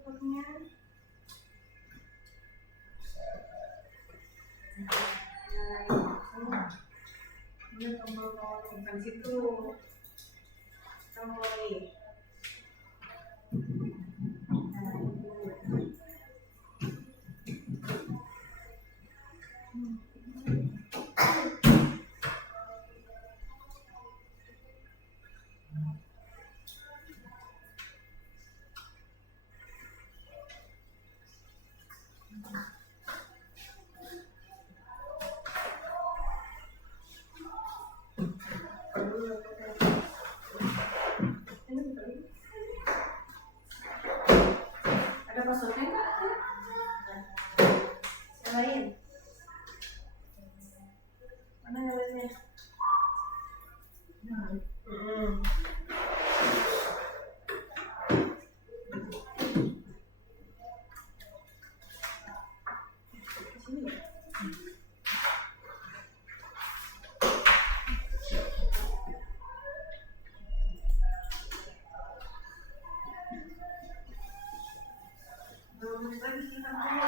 tutupnya. Ini tombol bukan situ. Tombol nih. Ada passwordnya nggak? Yang lain? Mana yang lainnya? Sini ya? Lagi kita ya.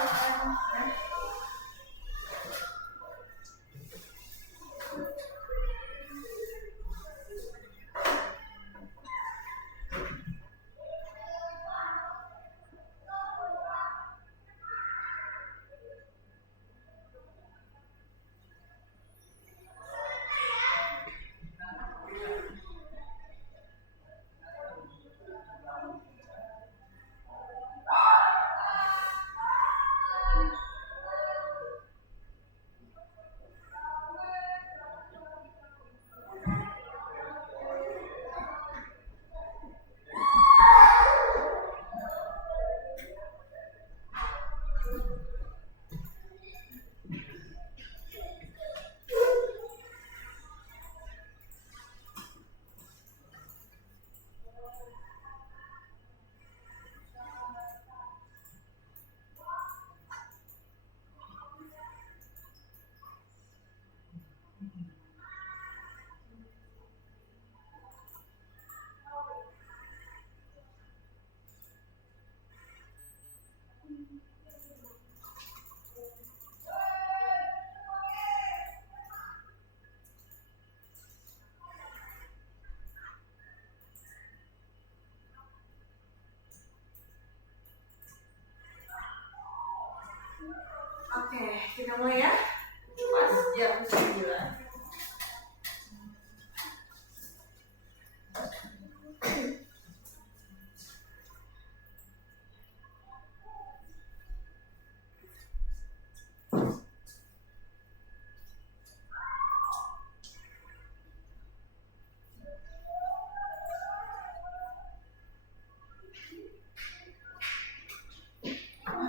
Oke, kita mulai ya. Pas jam 9.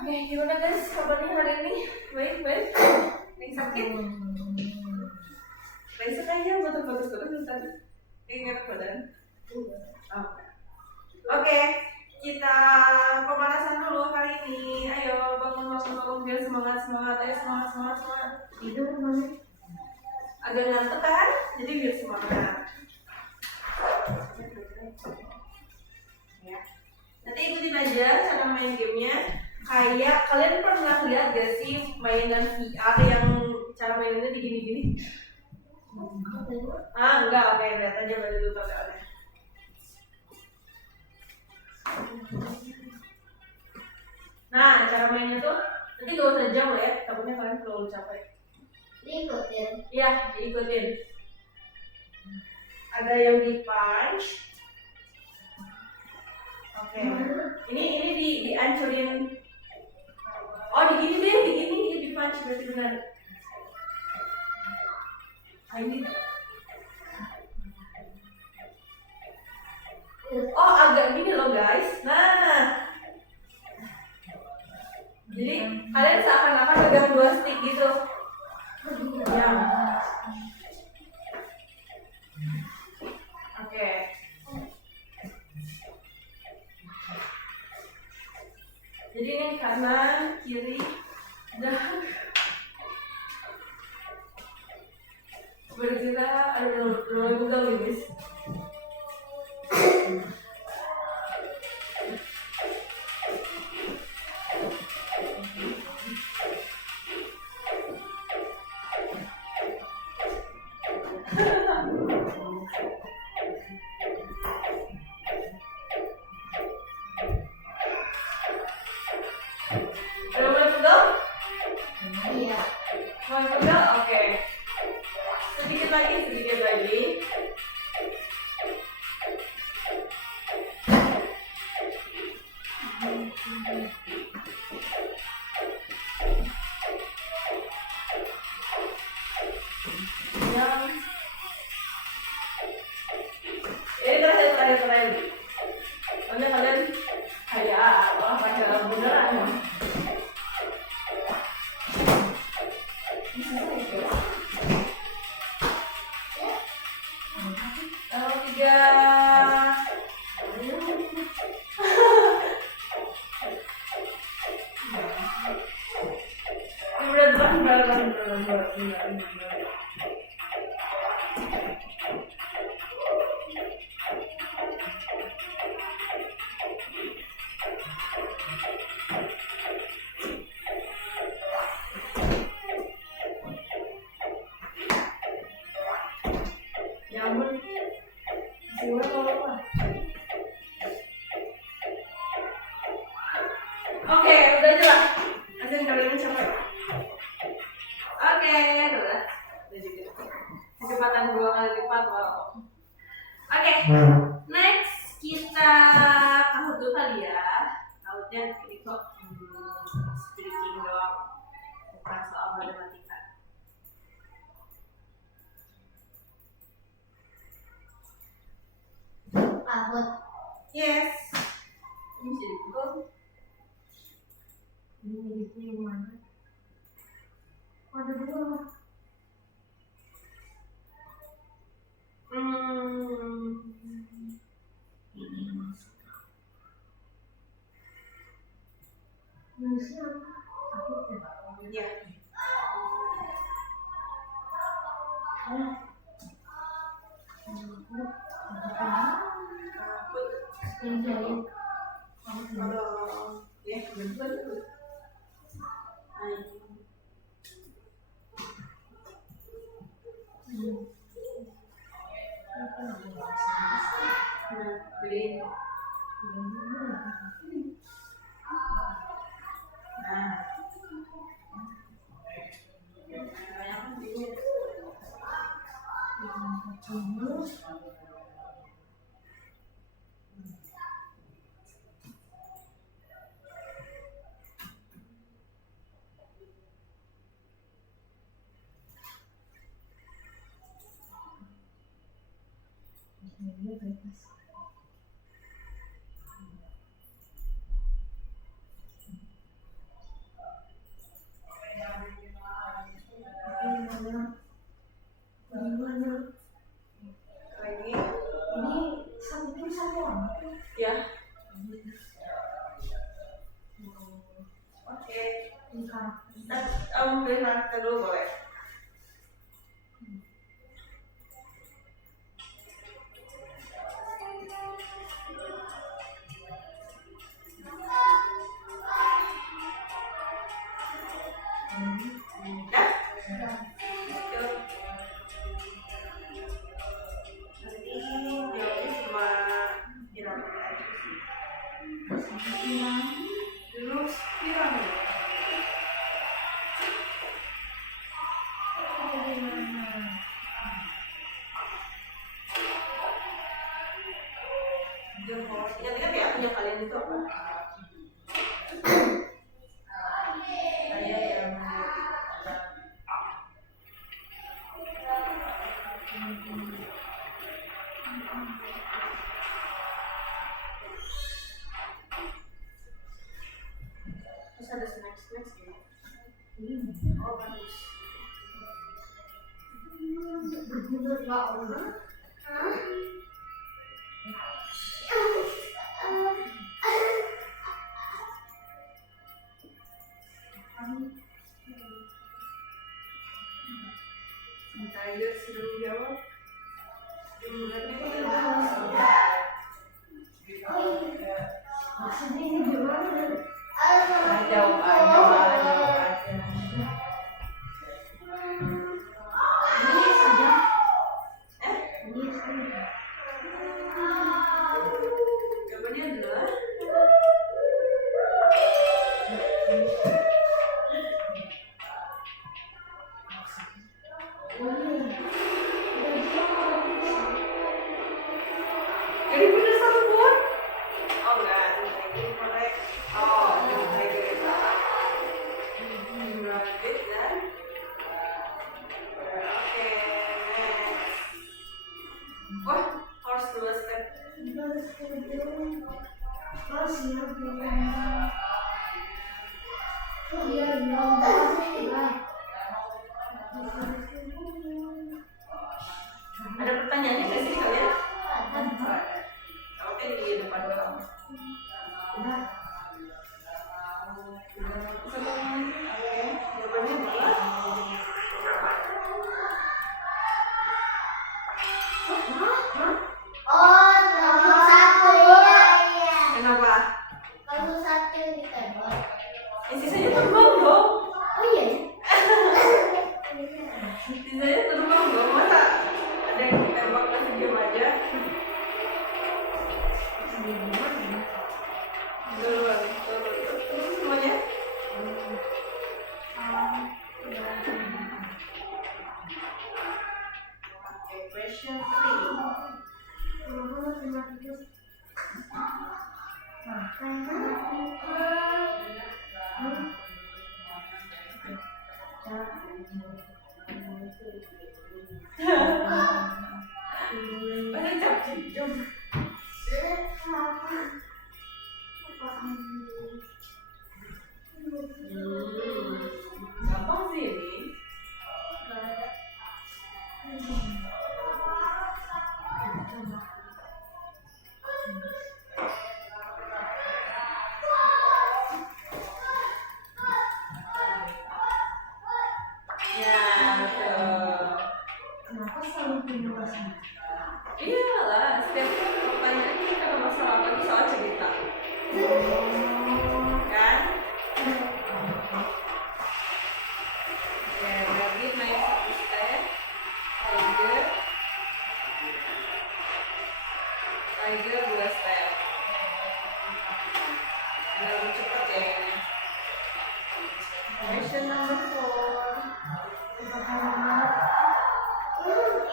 Oke, gimana guys kabarnya hari ini? Baik? Yang sakit? Besok aja batuk-batuk terus tadi. Ingat badan? Oke, kita pemanasan dulu hari ini. Ayo bangun biar semangat. Ayo semangat. Tidur mana? Agak ngantuk kan? Jadi biar semangat. Ya. Nanti ikutin aja cara main gamenya. Kayak kalian pernah lihat gak sih mainan VR yang cara mainannya digini-gini? Enggak, oke, lihat aja dulu tutorialnya. Nah, cara mainnya tuh nanti gak usah jauh ya, takutnya kalian terlalu capek. Diikutin? Iya, diikutin. Ada yang di punch. Oke. Ini dihancurin. Oh, digini di punch berarti benar. Ini. Oh, agak gini loh guys. Nah. Jadi kalian seakan-akan pegang 2 stick gitu. Ya. Oke. Jadi ini kanan, kiri, dan bergerak. Aduh, Google guys. Udah mulai pegel? Iya. Mulai pegel? Oke. Sedikit lagi, sedikit lagi. Ini terakhir. Soalnya kalian kayak pacaran beneran. Tiga. Bener. Ya ampun, siapa apa? Oke, udah aja lah. Nanti kalian capek. Oke, udah. Kecepatan 2 kali lipat, wow. Oke, next kita kahut dulu kali ya. Kahutnya ini kok speaking doang, bukan soal matematika. Kahut. Yes. Ini bisa dipukul. Ini miliknya yang mana? Ada dua. Ini masuk. Manusia apa? Sakit ya? Iya. Yang jahit. Kalau ya betul. Beli. Nah. Ya. Oke. Beli karakter dulu boleh. Ingat-ingat ya punya kalian itu apa? Saya yang terus ada snacks ya? Oh bagus. Tiger sudah jawab. Maksudnya ini gimana? Jawab aja. Ini saja. Oh siap ya. Oh iya iya. Makasih ya. Ada pertanyaannya nggak sih kalian? Oke, di depan kamu. Udah. Oke, jawabannya B. Oh, nomor satu ya. Kenapa? Nomor satu yang ditembak. Sisanya terbang dong. Oh iya ya. Sisanya terbang dong. Masa ada yang ditembak masih diam aja? Duluan, terus semuanya. Oke, question 3. Masa cap-cip. Gampang sih ini. Ya, betul. Kenapa selalu punya masalah? Iya lah, setiap pertanyaan ini kalau masalah apa itu soal cerita, kan? Oke, berarti naik satu step. Tiger 2 step. Lebih cepat ya ini. Question number 4.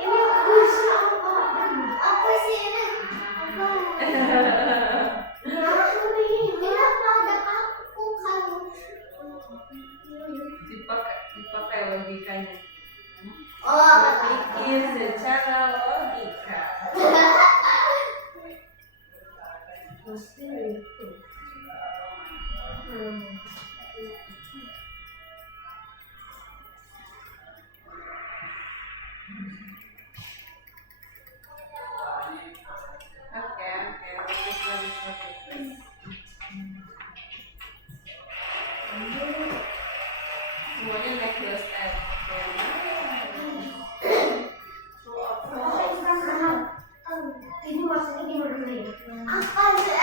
Ini bisa apa? Apa sih ini? Apa? Kenapa ada aku kamu? dipakai logikanya. Oh, Berpikir secara logika. pasti itu. Oke, bagus. Semuanya naik 2 step. Ini maksudnya gimana nih? Apa sih?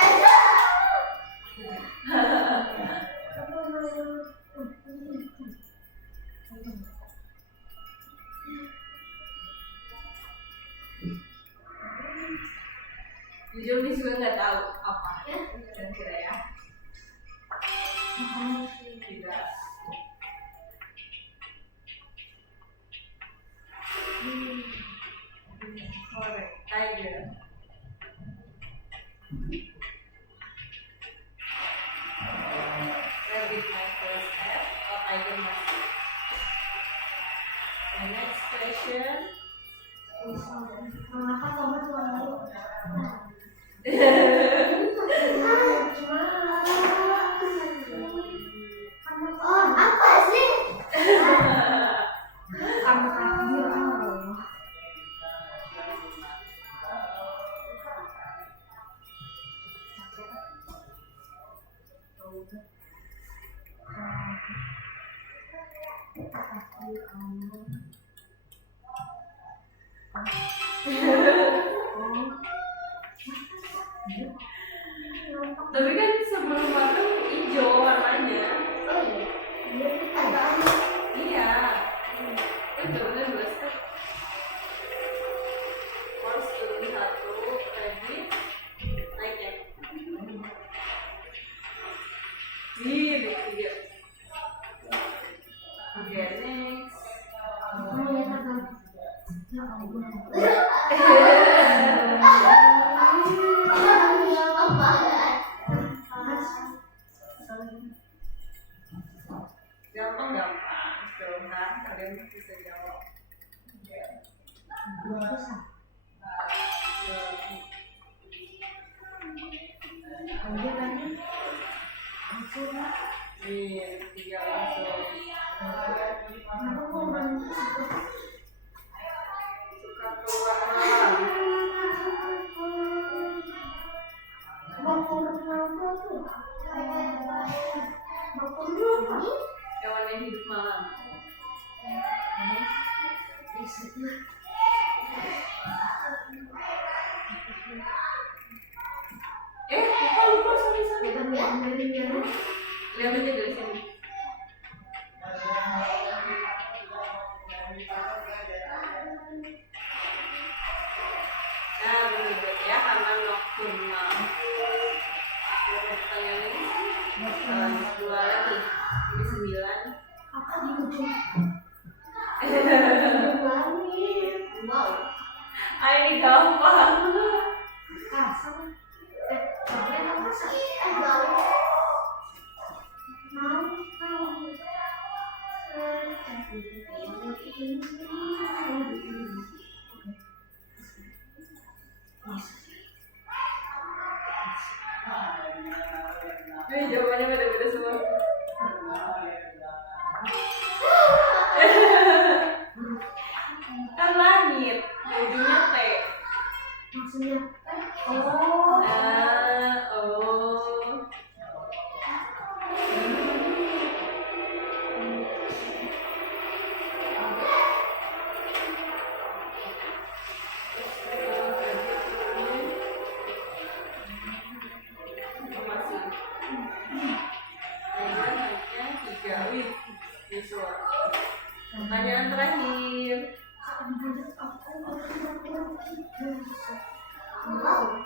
Jujur nih juga nggak tahu apa ya kira-kira ya. Tidak. Correct. Tiger. Rabbit my first step. Oh, tiger masih. The next question. Mengapa kamu selalu? Oh, apa sih? Kamu Tapi kan sebelum matang hijau warnanya. oh iya, dia apaan? Iya. Itu udah 2 step. First turun 1, ready, naik ya. Ini dia. Oke, next. Oh ya kan. Ya Allah. Gampang. Tuh kan, kalian bisa jawab. Lanjut lagi. Iya, tiga langsung. Aku mau berhenti. Suka keluar malam. Yang warna hidup malam. Lupa, sorry. Lihat aja dari sini. Nah, bener ya, karena nocturnal. Pertanyaan ini dua lagi. Ini 9. Apa di ujung? Wow. Ini gampang. Kasar. Apa sih? Gaul. Jawabannya beda-beda semua. Kan langit, ujungnya T. Maksudnya? Pertanyaan terakhir. Wow.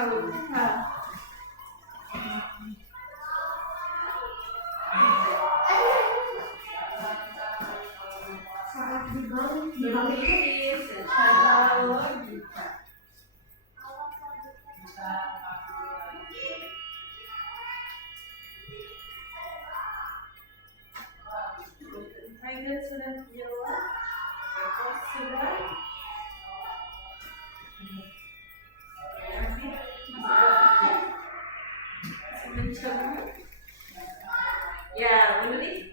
Logika. Sangat dibalik. Berpikir secara logika. Tiger sudah jawab. Eko sudah. Mencoba. Ya, benar nih.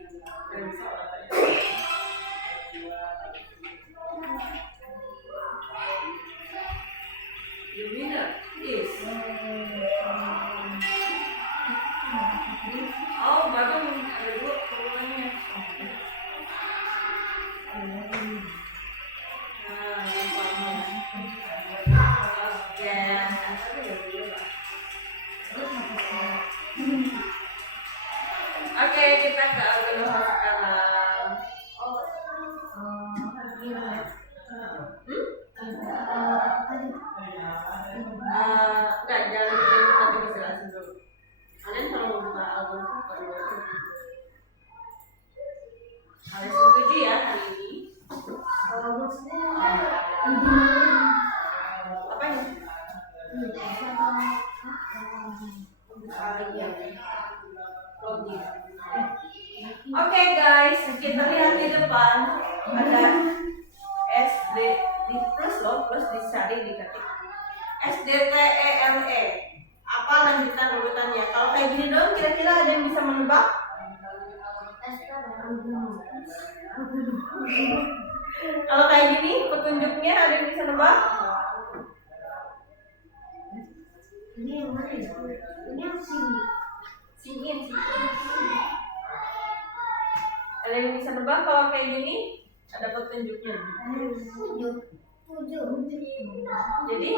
The winner is. Oh, baru ada 2 peluangnya. Oke, kita ke Algodoha sekarang. Enggak, jangan nanti dijelasin dulu. Kalian kalau buka Algodoha kalian setuju ya hari ini? Apa ini? Oke guys, kita lihat di depan ada SD di plus dicari diketik SDTERE. Apa lanjutan urutannya? Kalau kayak gini dong, kira-kira ada yang bisa menebak? Kalau kayak gini petunjuknya ada yang bisa nebak? Ini yang mana ya? Ini yang sini. Sini. Ada yang bisa nebak kalau kayak gini? Ada petunjuknya. 7. Jadi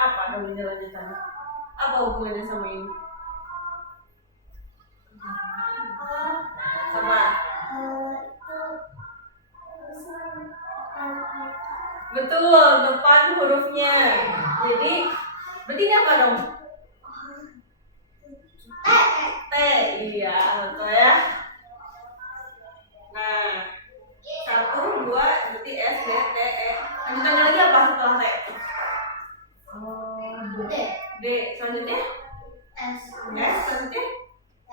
apa dong lanjutannya? Apa hubungannya sama ini? Sama. Betul, depan hurufnya. Jadi berarti ini apa dong? T. Iya, betul ya. Nah, 1, 2, berarti S, D, T, E. Lanjutannya lagi apa setelah T? D. Selanjutnya? S. Selanjutnya?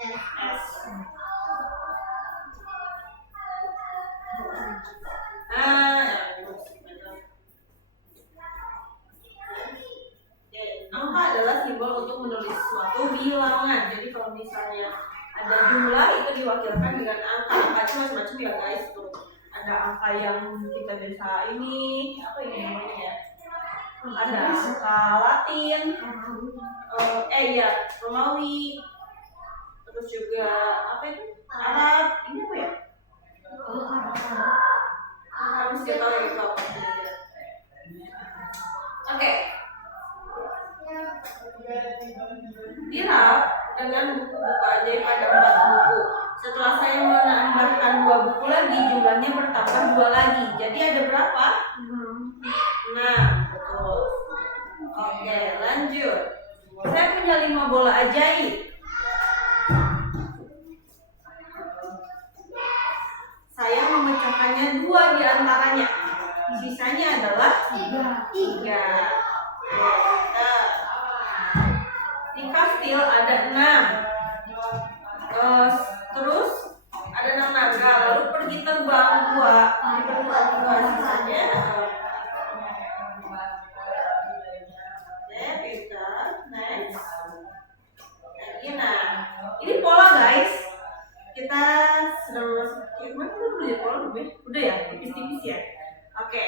S. Angka adalah simbol untuk menulis suatu bilangan. Jadi kalau misalnya ada jumlah itu diwakilkan dengan angka. Angka itu macam-macam ya guys. Tuh ada angka yang kita biasa ini apa ini namanya ya? Ada angka Latin, ya Romawi, terus juga apa itu Arab. Ini apa ya? Harus dia tahu itu apa. Oke. Dirap dengan buku-buku ajaib ada 4 buku. Setelah saya menambahkan 2 buku lagi, jumlahnya bertambah 2 lagi. Jadi ada berapa? 6. Betul. Oke, lanjut. Saya punya 5 bola ajaib. Saya memecahkannya 2 di antaranya. Sisanya adalah 3. Di kastil ada 6. Terus ada 6 naga. Lalu pergi terbang 2. Sisanya next. Nah, ini pola guys. Kita sudah masuk. Mana udah ya pola udah ya, tipis-tipis ya. Oke.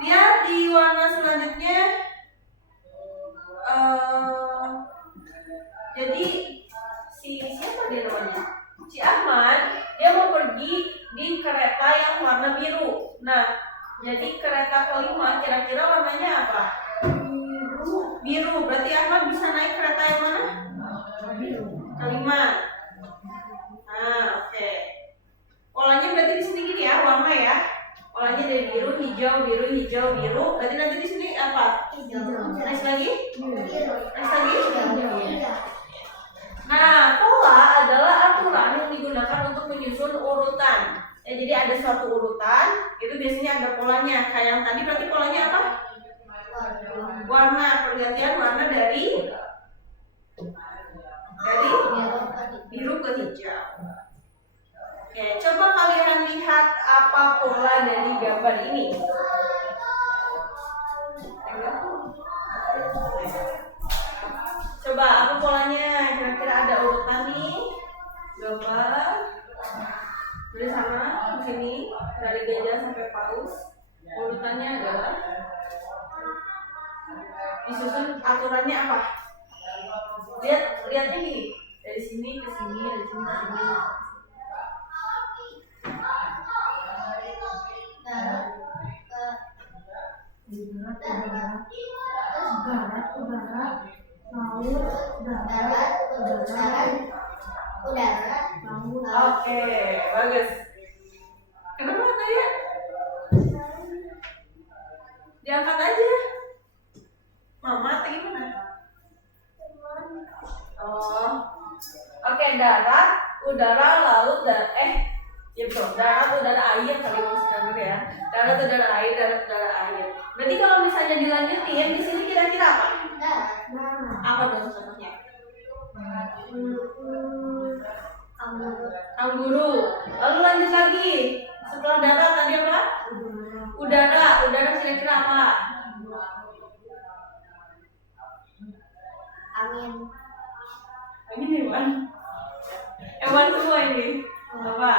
Lihat di warna selanjutnya. Jadi siapa dia namanya? Si Ahmad, dia mau pergi di kereta yang warna biru. Nah, jadi kereta kelima kira-kira warnanya apa? Biru. Berarti Ahmad bisa naik kereta yang mana? Kelima. Nah, oke. Polanya berarti di sini gini ya, warna ya. Polanya dari biru, hijau, biru, hijau, biru. Berarti nanti di sini apa? Next lagi? Next lagi? Nah, pola adalah aturan yang digunakan untuk menyusun urutan. Jadi ada suatu urutan, itu biasanya ada polanya. Kayak yang tadi berarti polanya apa? Warna, pergantian warna dari biru ke hijau. Oke, coba kalian lihat apa pola dari gambar ini. Coba apa polanya? Kira-kira ada urutan nih. Gambar dari sana ke sini, dari gajah sampai paus. Urutannya adalah disusun aturannya apa? Lihatnya gini, dari sini ke sini, dari sini ke sini. Oke, bagus. Kenapa tanya? Diangkat aja. Mama atau gimana? Oh, oke, darat, udara, laut, dan ya betul, darat, udara, air kali maksudnya ya. Darat, udara, air, darat, udara, air. Berarti kalau misalnya dilanjutin di sini kira-kira apa? Apa dong contohnya? Kanguru. Lalu lanjut lagi. Setelah darat tadi apa? Udara. Udara kira-kira apa? Angin. Angin hewan. Hewan semua ini. Apa?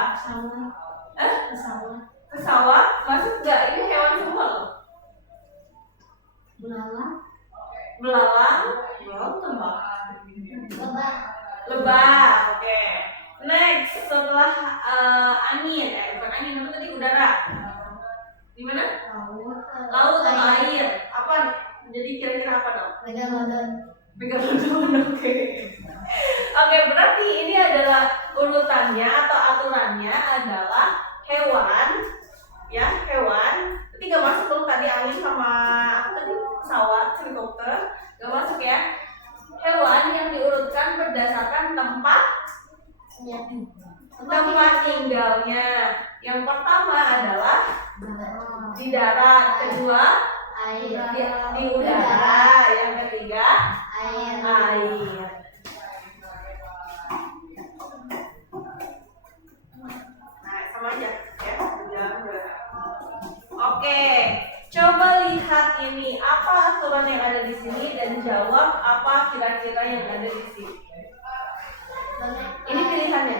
Pesawat. Masuk nggak? Ini hewan semua loh. Belalang tembak. Lebah. Oke. Next, setelah angin, bukan angin, apa tadi? Udara. Di mana? Laut atau air. Apa? Jadi kira-kira apa dong? Megalodon. Oke. Oke, berarti ini adalah urutannya atau aturannya adalah hewan, ya hewan. Berarti nggak masuk kalau tadi angin sama apa tadi? Pesawat, helikopter, nggak masuk ya. Hewan yang diurutkan berdasarkan tempat tinggalnya. Yang pertama adalah di darat, kedua di udara, yang ketiga air. Nah, sama aja ya. Oke, coba lihat ini apa apa aturan yang ada di sini dan jawab apa kira-kira yang ada di sini. Ini pilihannya.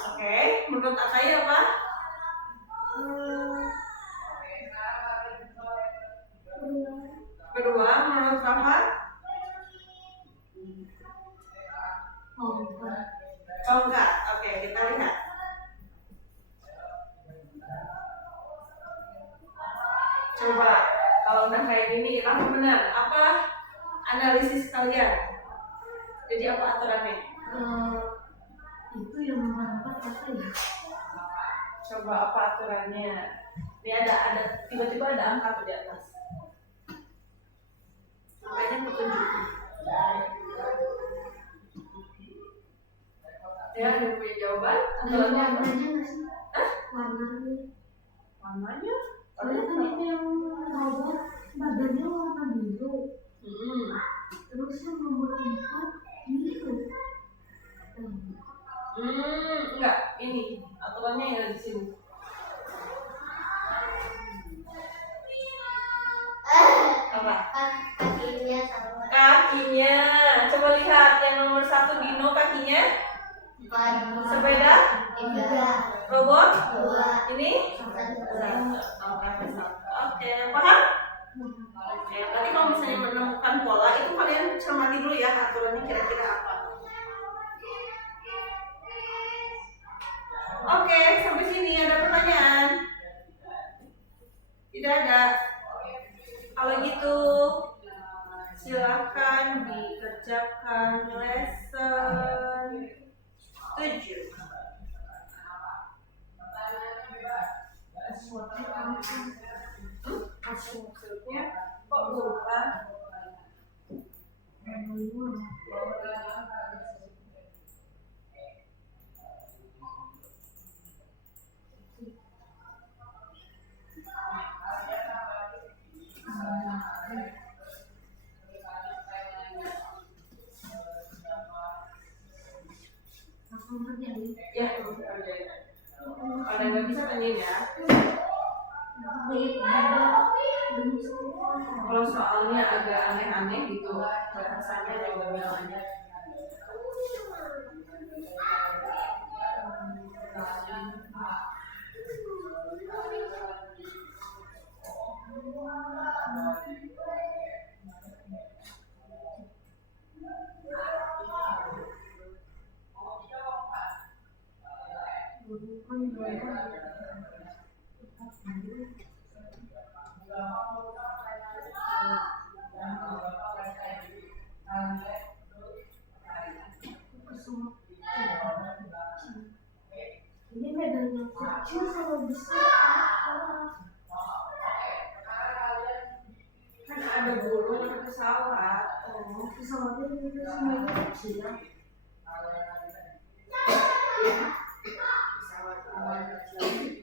Oke. Menurut Akaya apa? Kedua, menurut Rafa? Tongkat. Oke, kita lihat. Coba, kalau udah kayak gini, Rafa benar. Apa analisis kalian? Jadi apa aturannya? Itu yang nomor 4 apa ya? Coba apa aturannya? Ini ada tiba-tiba ada angka tuh di atas. Makanya petunjuk. Ya, ada punya jawaban? Aturannya apa? Warnanya nggak sih? Warnanya. Warnanya? Soalnya kan itu yang robot badannya warna biru. Terus yang nomor 4 biru. Enggak, ini aturannya yang ada di sini. Apa? Kakinya sama. Kakinya. Coba lihat yang nomor 1 Dino kakinya. Sepeda. 3. Robot. 2. Ini. 1. Oke, paham? Oke, berarti kalau misalnya menemukan pola itu kalian cermati dulu ya aturannya kira-kira apa. Oke, sampai sini ada pertanyaan? Tidak ada. Kalau gitu silakan dikerjakan lesson 7. Maksudnya kok lupa? Ya, kalau nggak bisa tanyain ya. Kalau soalnya agak aneh-aneh gitu bahasanya juga bilang aja. Ini bedanya kecil sama besar apa? Kan ada burung, ada pesawat. Pesawatnya itu semuanya kecil. Pesawat semuanya kecil.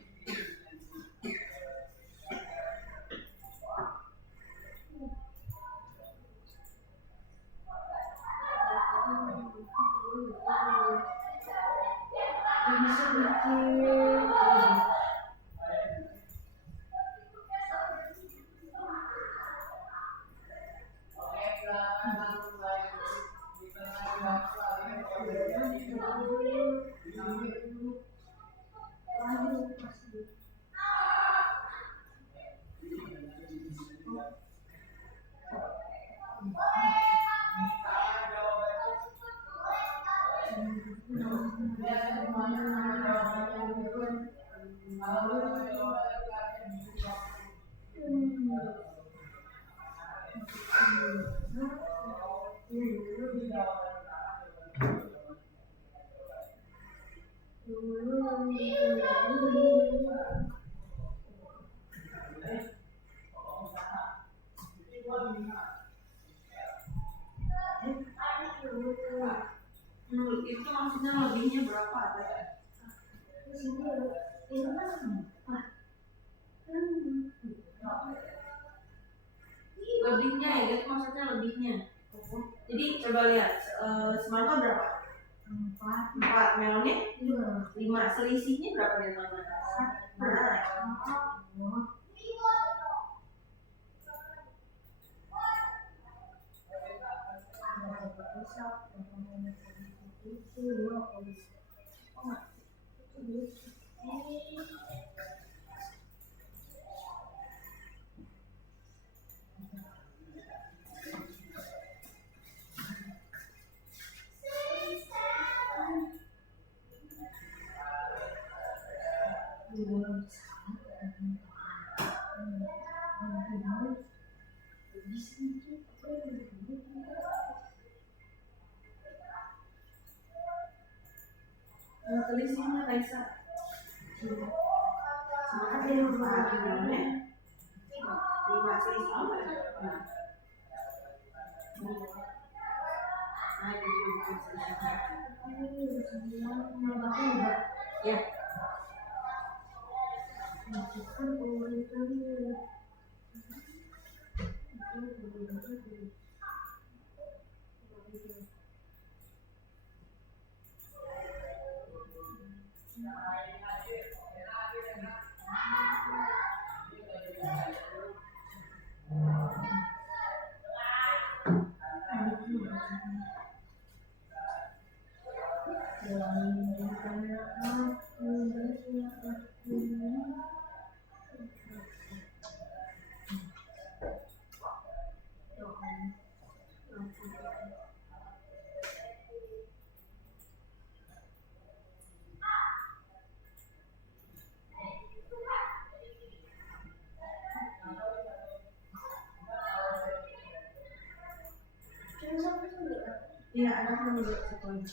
Bisa bikin Itu maksudnya lebihnya berapa? Lebihnya ya, itu maksudnya lebihnya. Jadi coba lihat, semangka berapa? 4. Melonnya 5. Selisihnya berapa di antara mereka? di dalam sana di situ tulisnya Raisa. ada yang berwarna Di bahasa Islam ada. Nah, jadi bukan ya. Iya, ada yang dulu sekolah.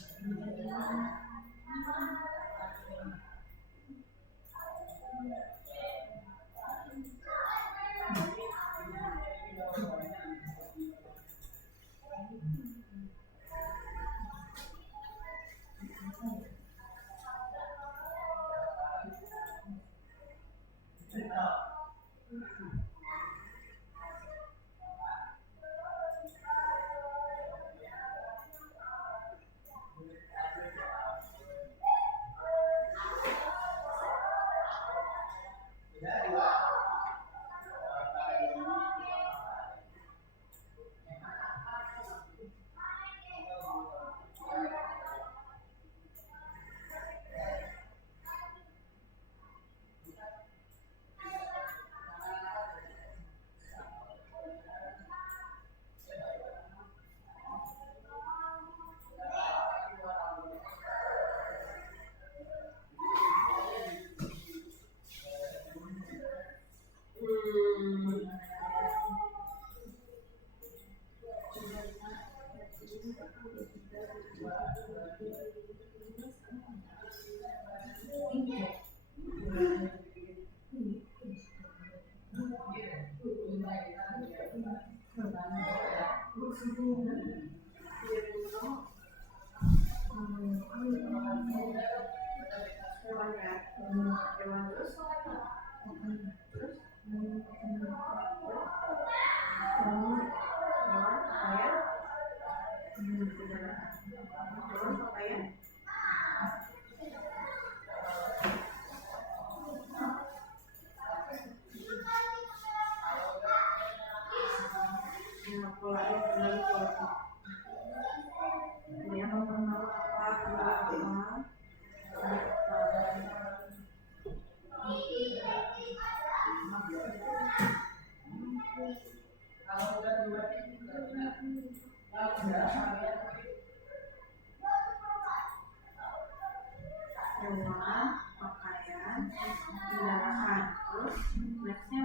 Pakaian, kendaraan, terus nextnya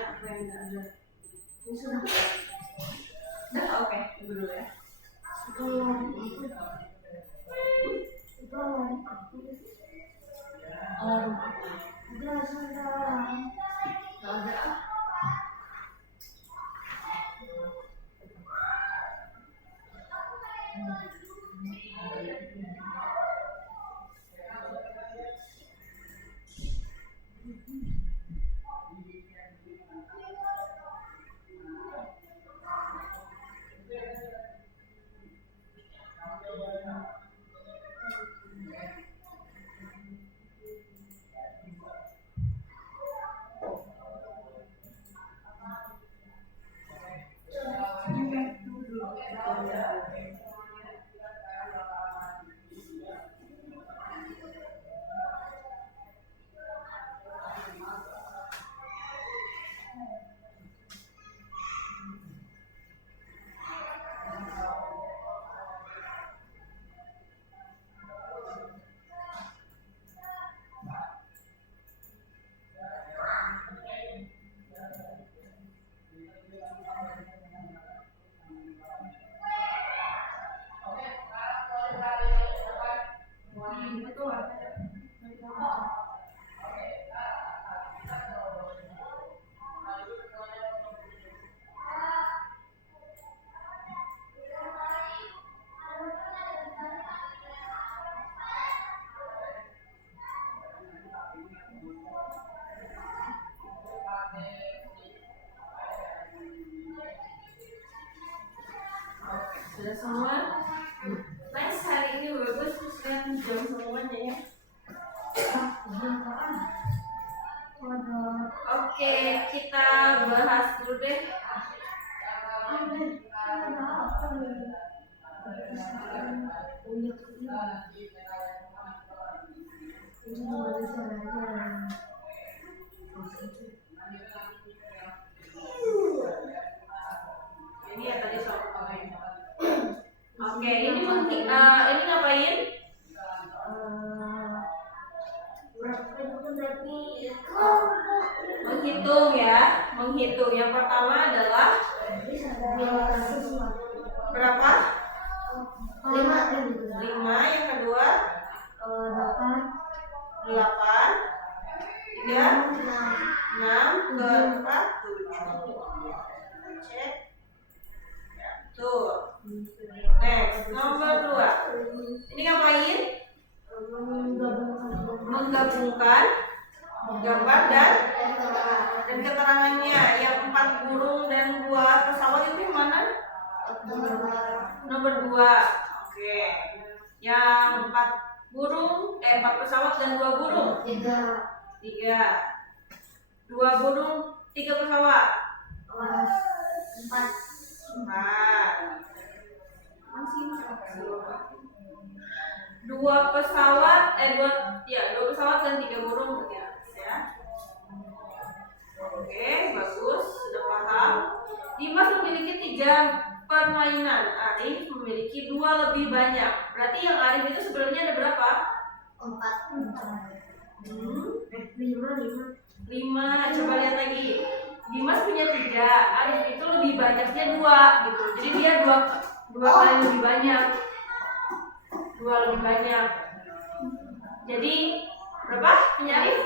apa yang ada. Ini sudah. Oke, tunggu dulu ya. Udah semua. Nice, hari ini bagus. Terus jam semuanya ya. Oke, kita bahas dulu deh. Ini ya tadi soal komen. Oke, ini ngapain? Menghitung ya, menghitung. Yang pertama adalah berapa? 5. Yang kedua 8. 3, 6. Keempat 7. Cek. Tuh. Next, nomor 2. Ini ngapain? Menggabungkan gambar dan keterangannya. Yang 4 burung dan 2 pesawat itu yang mana? Nomor 2. Oke. Yang 4 burung, 4 pesawat dan 2 burung. 3. 2 burung, 3 pesawat. 4. Masih 2 pesawat, 2 pesawat dan 3 burung ya. Oke, bagus, sudah paham. Dimas memiliki 3 permainan. Arif memiliki 2 lebih banyak. Berarti yang Arif itu sebenarnya ada berapa? 5. Coba lihat lagi. Dimas punya 3. Arif itu lebih banyaknya 2 gitu. Jadi dia 2 kali lebih banyak. 2 lebih banyak. Jadi berapa punya Arif?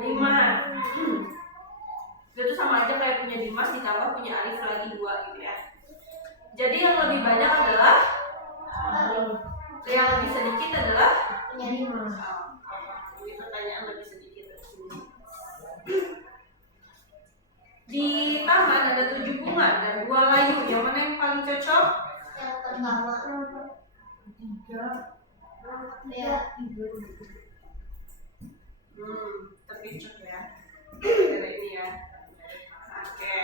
5. Itu sama aja kayak punya Dimas ditambah punya Arif lagi 2 gitu ya. Jadi yang lebih banyak adalah yang lebih sedikit adalah punya Dimas. Ini pertanyaan lebih sedikit. Di taman ada 7 bunga dan 2 layu. Yang mana yang paling cocok? Yang pertama 3. Tapi cocok ya. Ada ini ya. Oke.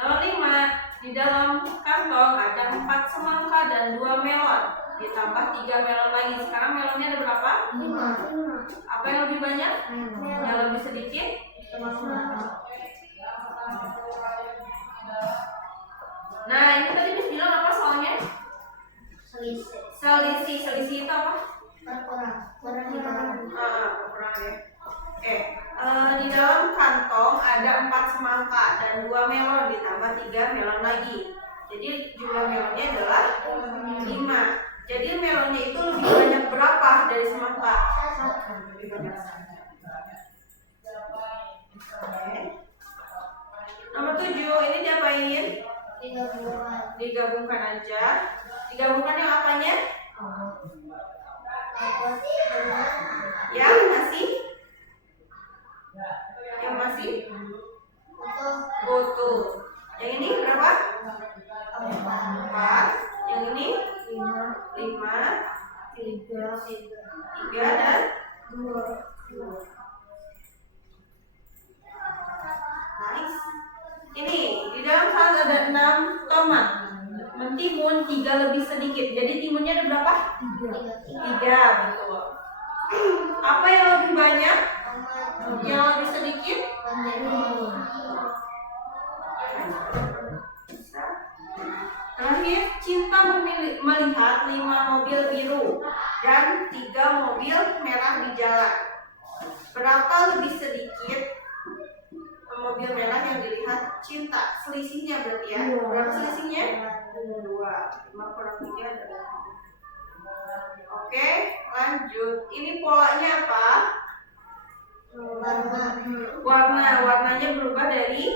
Nomor 5. Di dalam kantong ada 4 semangka dan 2 melon. Ditambah 3 melon lagi. Sekarang melonnya ada berapa? 5. Apa yang lebih banyak? Yang lebih sedikit? Nah, ini tadi Miss bilang apa soalnya? Selisih. Selisih itu apa? Kurang ya. Di dalam kantong ada 4 semangka dan 2 melon ditambah 3 melon lagi. Jadi jumlah melonnya adalah 5. Jadi melonnya itu lebih banyak berapa dari semangka? Lebih banyak. Nomor 7, ini diapain? Digabungkan aja. Digabungkan yang apanya? Yang masih? Utuh. Yang ini berapa? 4. Yang ini? 5. 3 dan 2. Nice. Ini di dalam salat ada 6 tomat. Mentimun 3 lebih sedikit. Jadi timunnya ada berapa? 3, betul. Apa yang lebih banyak? Yang lebih sedikit? Terakhir, Cinta melihat 5 mobil biru dan 3 mobil merah di jalan. Berapa lebih sedikit mobil merah yang dilihat Cinta? Selisihnya berarti ya. Berapa selisihnya? 2. 5 kurang 3 adalah 5. Oke, lanjut. Ini polanya apa? Warnanya berubah dari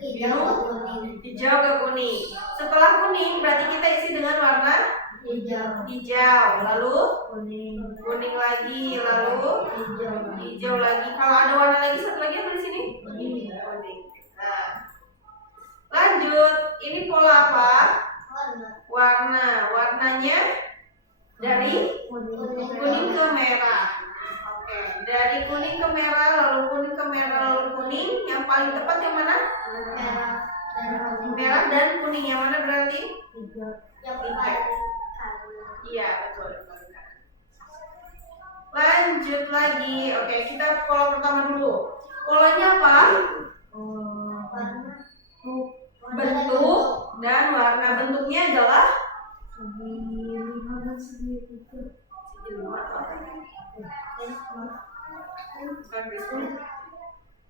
biru, hijau ke kuning. Setelah kuning berarti kita isi dengan warna hijau. Lalu kuning lagi, lalu hijau lagi. Kalau ada warna lagi satu lagi apa di sini? Kuning. Nah, lanjut. Ini pola apa? Warnanya dari kuning ke merah. Oke, dari kuning ke merah, lalu kuning ke merah, lalu kuning. Yang paling tepat yang mana? Merah dan kuning. Yang mana berarti? Iya, betul. Lanjut lagi. Oke, kita pola pertama dulu. Polanya apa? Bentuk dan warna. Bentuknya adalah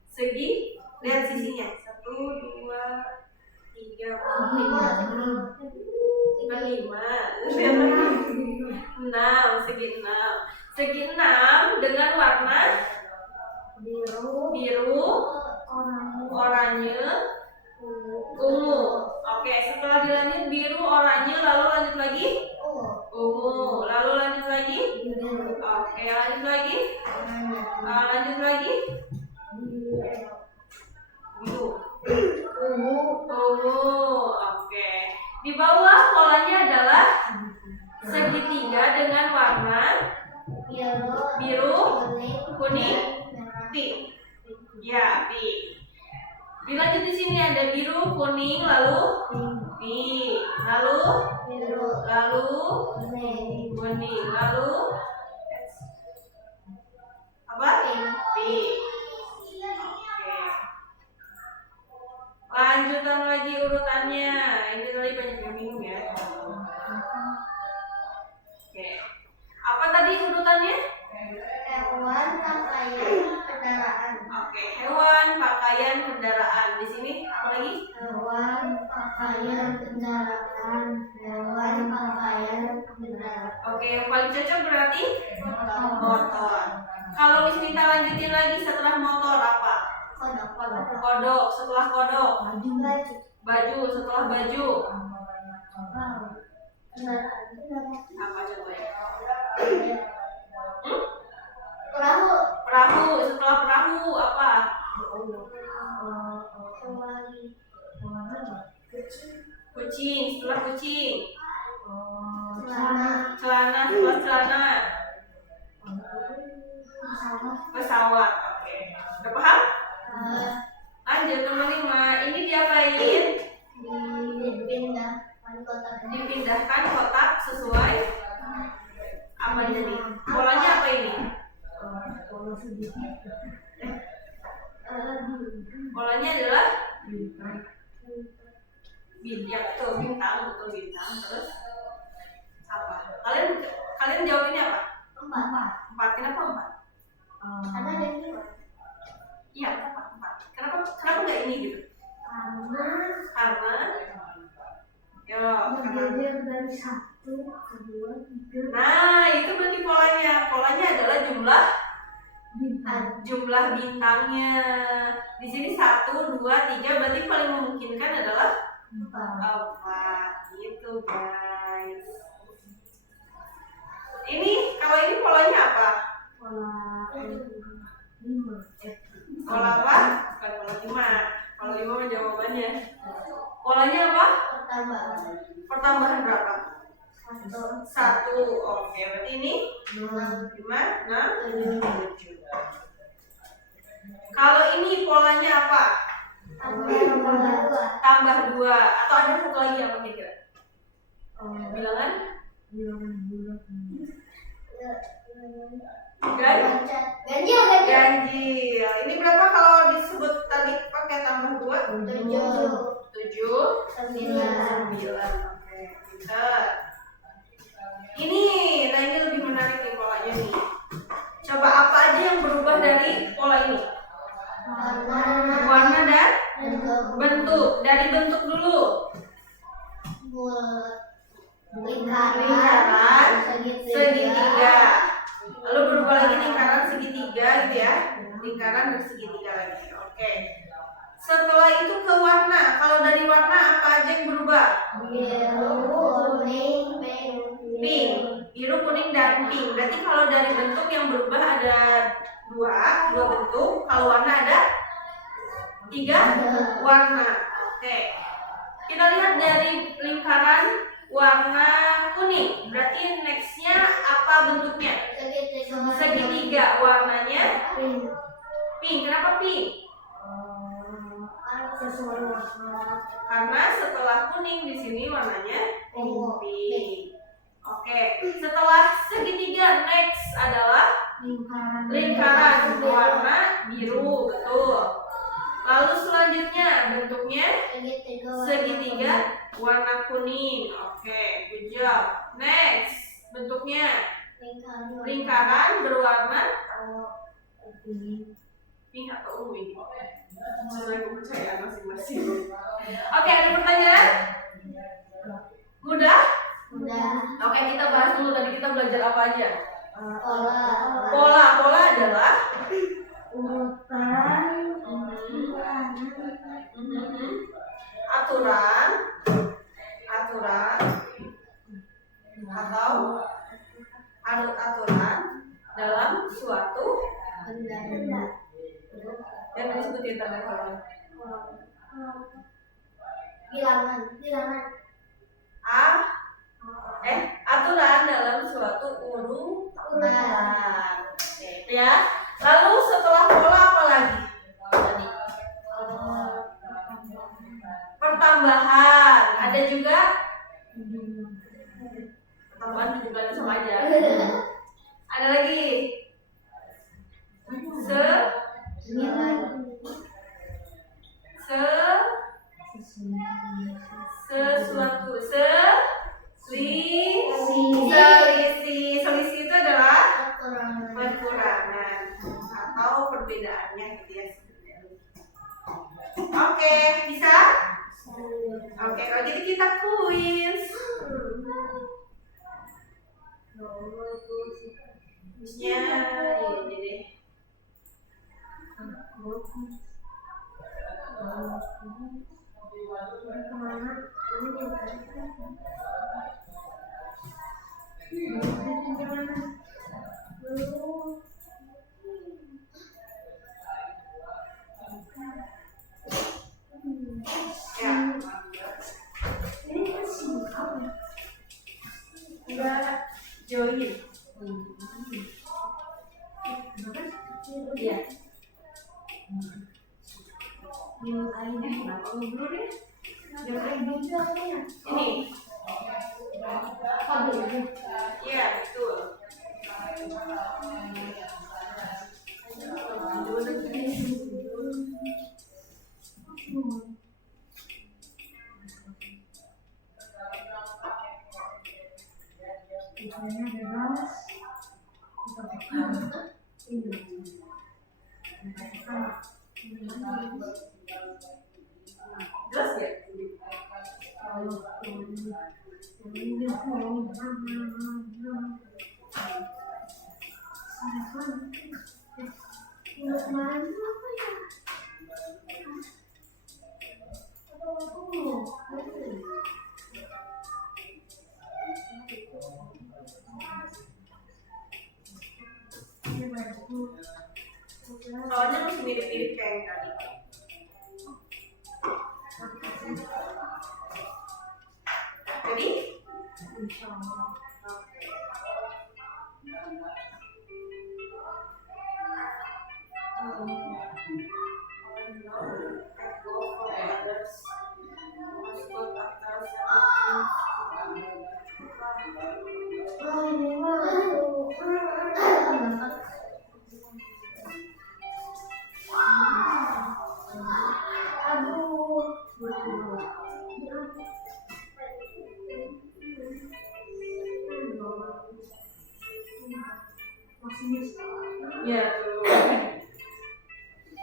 segi. Lihat sisinya. 1, 2, 3, 4, 5, 6. Segi 6 dengan warna biru, oranye, ungu. Oke, setelah dilanjut biru, oranye, lalu lanjut lagi ungu, lalu lanjut lagi. Oke, lanjut lagi. Lanjut lagi. Biru, ungu. Oke. Di bawah polanya adalah segitiga dengan warna biru, kuning, pink. Ya, pink. Dilanjut di sini ada biru, kuning, lalu pink, lalu kuning, lalu apa? Pink. Oke. Lanjutan lagi urutannya. Ini tadi banyak yang bingung ya. Oke. Apa tadi urutannya? Hewan, pakaian, kendaraan. Oke, hewan, pakaian, kendaraan. Di sini apa lagi? Hewan, pakaian, kendaraan. Hewan, pakaian, kendaraan. Oke, yang paling cocok berarti motor. Kalau Miss Minta lanjutin lagi setelah motor apa? Kodok. Setelah kodok baju. Setelah baju apa coba ya? Perahu. Setelah perahu apa? Kucing. Setelah kucing celana. Setelah celana pesawat. Oke, udah paham? Lanjut nomor 5. Ini diapain? Dipindahkan kotak sesuai apa ini? Polanya apa ini? Polanya adalah bintang. Betul, bintang. Terus apa? Kalian jawab ini apa? 4. Kenapa 4? Iya, kenapa 4? Kenapa nggak ini gitu? Karena dari 1, 2, 3. Nah, itu berarti polanya. Polanya adalah jumlah bintangnya. Di sini 1, 2, 3, berarti paling memungkinkan adalah 4. Gitu, guys. Ini kalau ini polanya apa? Pola apa? Bukan pola 5. Pola 5 jawabannya. Polanya apa? Pertambahan berapa? 1. Oke, berarti ini 5, 6, 7. Kalau ini polanya apa? Tambah 2. Atau ada satu lagi apa kira-kira? Bilangan? Ganjil. Ini berapa kalau disebut tadi pakai tambah 2? 7, 9. Oke, pintar. Ini lebih menarik nih polanya nih. Coba apa aja yang berubah dari pola ini? Warna dan bentuk. Dari bentuk dulu. Lingkaran segitiga. Lalu berubah lagi lingkaran segitiga gitu ya. Lingkaran dan segitiga lagi. Oke. Setelah itu ke warna. Kalau dari warna apa aja yang berubah? Pink. Biru, kuning, dan pink. Berarti kalau dari bentuk yang berubah ada dua bentuk. Kalau warna ada 3 warna. Oke. Kita lihat dari lingkaran Iya, warnanya pink. pink. Kenapa pink? Sesuai warna Karena setelah kuning di sini warnanya pink. Oke, setelah segitiga next adalah lingkaran warna biru, betul. Lalu selanjutnya bentuknya segitiga warna kuning. Oke, good job. Next, bentuknya lingkaran berwarna pink atau ungu. Sesuai kepercayaan masing-masing. Oke, ada pertanyaan? Mudah? Oke, kita bahas dulu tadi kita belajar apa aja. Pola adalah urutan aturan atau aturan dalam suatu yang disebutin tanda kolom. bilangan Aturan dalam suatu urutan. Ya. Lalu setelah pola apa lagi? Tadi. Pertambahan. Ada juga pertambahan juga sama aja. Ada lagi. Sesuatu. Selisih itu adalah perkurangan atau perbedaannya gitu ya. Oke, bisa? Oke, kalau gitu kita kuis. Kuisnya ini deh. Join. Iya. Ini. Iya, betul. Jelas ya? Soalnya masih mirip-mirip kayak yang tadi. Jadi? Ya tuh.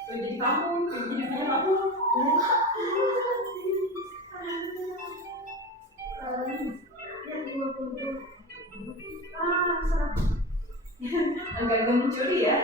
Jadi kamu, jadi punya kamu. Agak mencuri ya.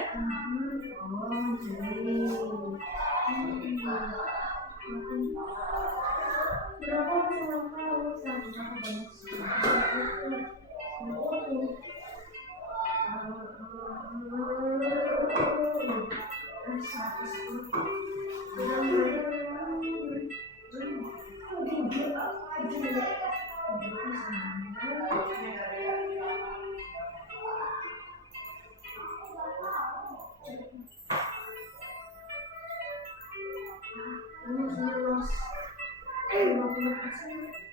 50%.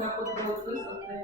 Takut putus, oke.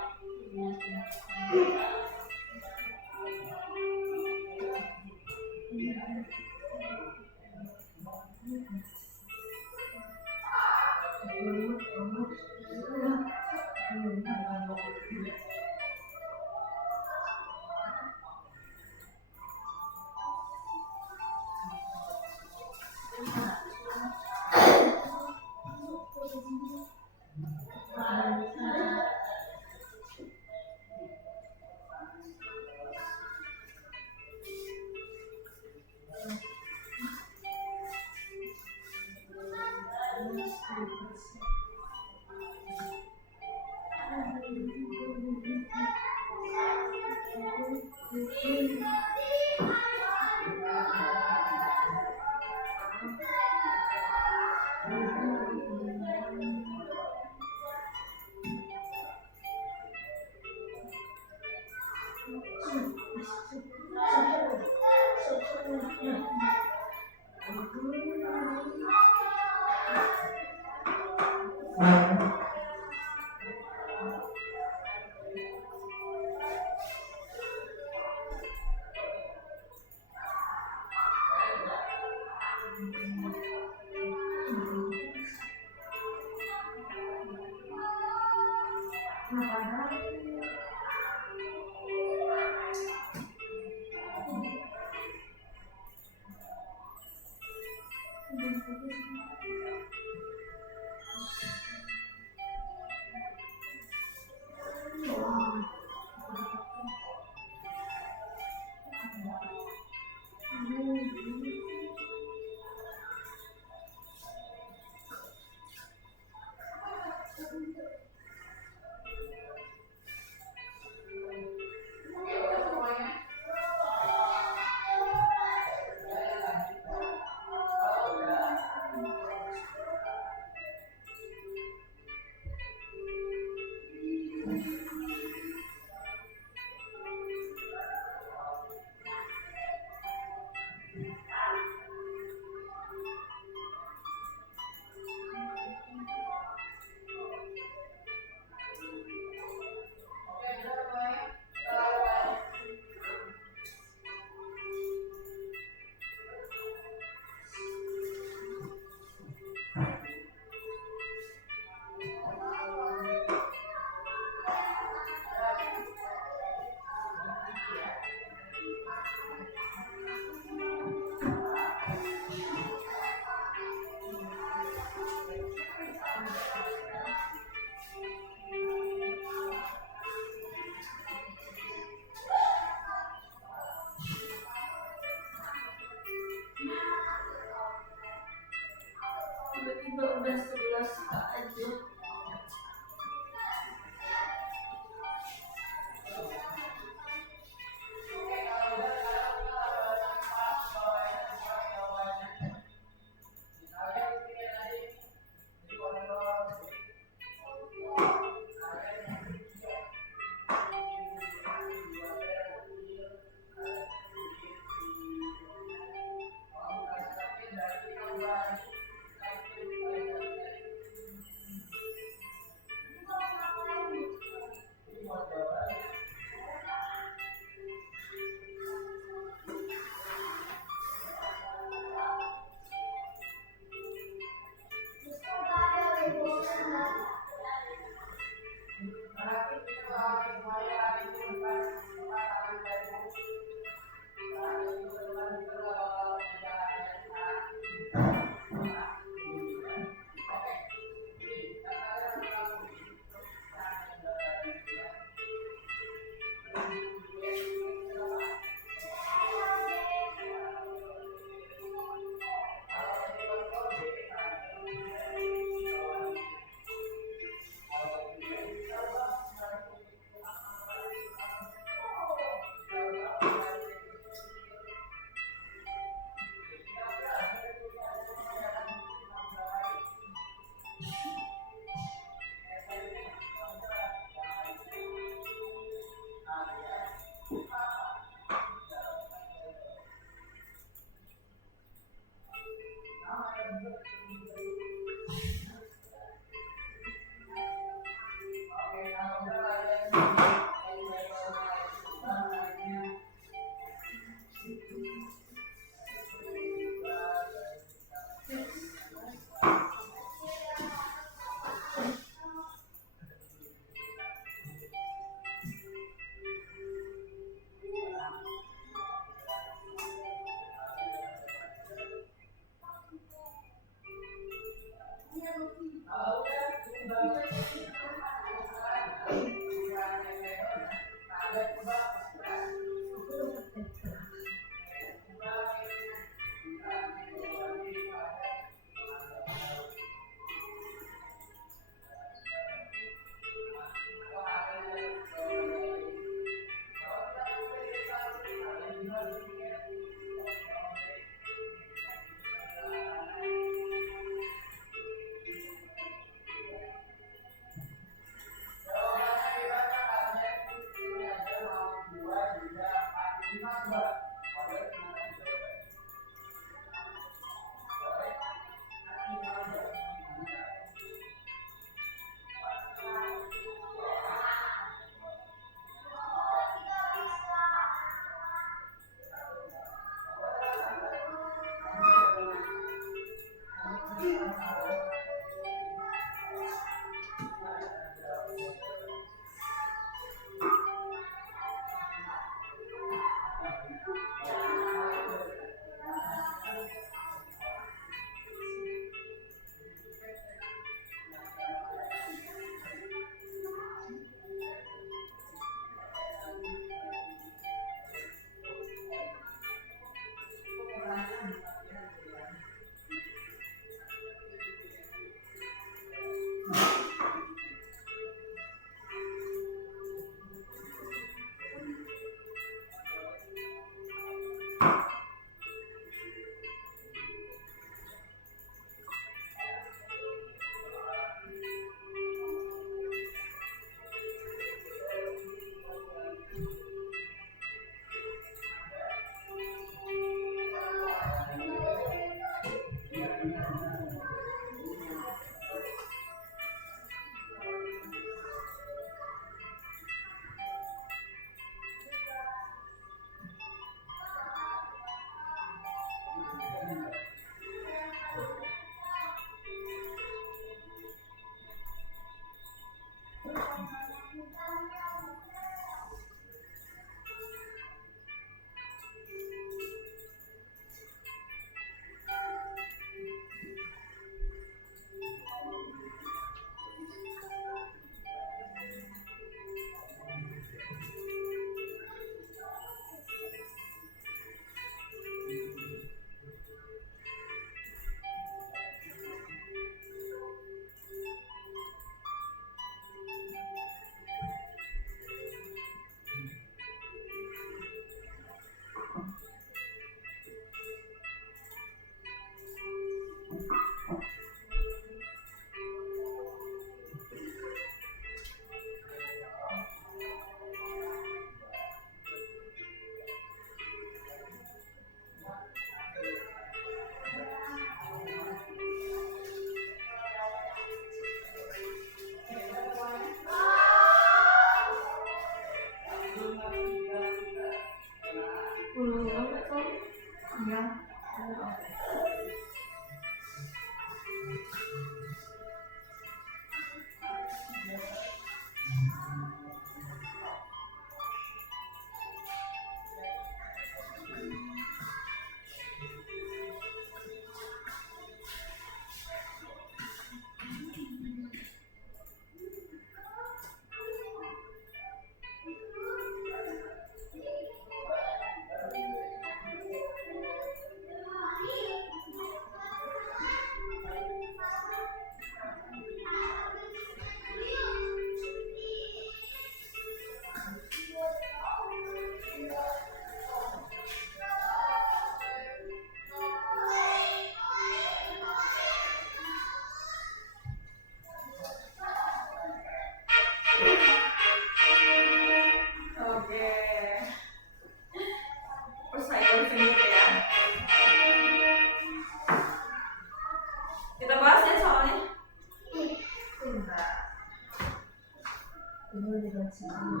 jam 10. Jam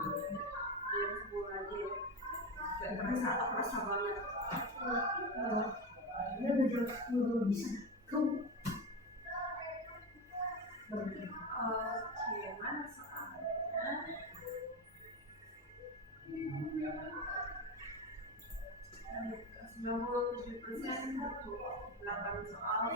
10 aja ya. Gak kerasa atau kerasa banget? Ini udah jam 10 bisa tuh. Oke, mana soalnya? 97% betul. 8 soal.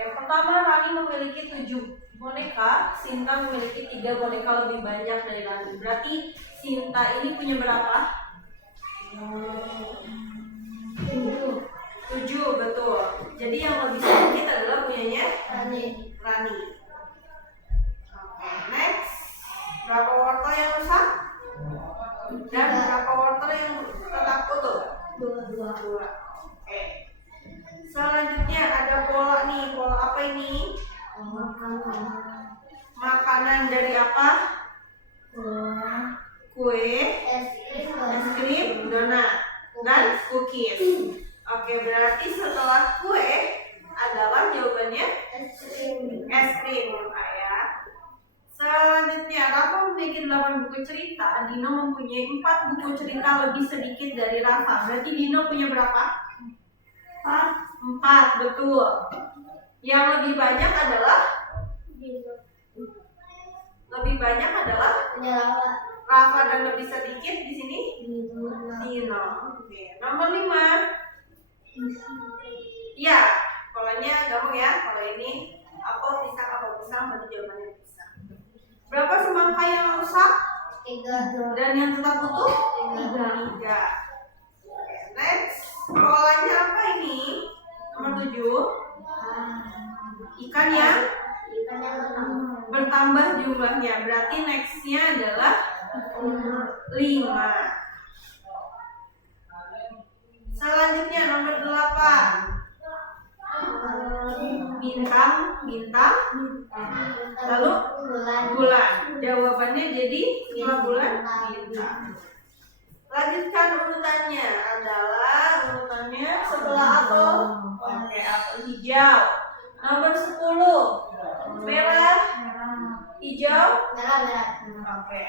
Yang pertama, Rani memiliki 7 boneka, Sinta memiliki 3 boneka lebih banyak dari Rani. Berarti Sinta ini punya berapa? 7, betul. Jadi yang lebih sedikit adalah punyanya Rani. Oke, next. Berapa wortel yang rusak? Dan berapa wortel yang tetap utuh? 2. Oke. Selanjutnya ada pola nih. Pola apa ini? Makanan dari apa? Kue, es krim, donat, dan cookies. Oke, berarti setelah kue adalah jawabannya es krim ya. Selanjutnya, Rafa memiliki 8 buku cerita. Dino mempunyai 4 buku cerita lebih sedikit dari Rafa. Berarti Dino punya berapa? 4, betul. Yang lebih banyak adalah Rafa dan lebih sedikit di sini Dino. Oke, nomor 5. Ya, polanya gampang ya. Kalau ini apel, pisang, berarti jawabannya pisang. Berapa semangka yang rusak? 3. Dan yang tetap utuh? 3. Oke, next. Polanya apa ini? Nomor 7. Ikan yang bertambah jumlahnya. Berarti nextnya adalah 5. Selanjutnya nomor 8. Bintang, lalu bulan. Jawabannya jadi setelah bulan bintang. Lanjutkan urutannya adalah setelah apel. Oke, apel hijau. Nomor 10. Merah, hijau, oke,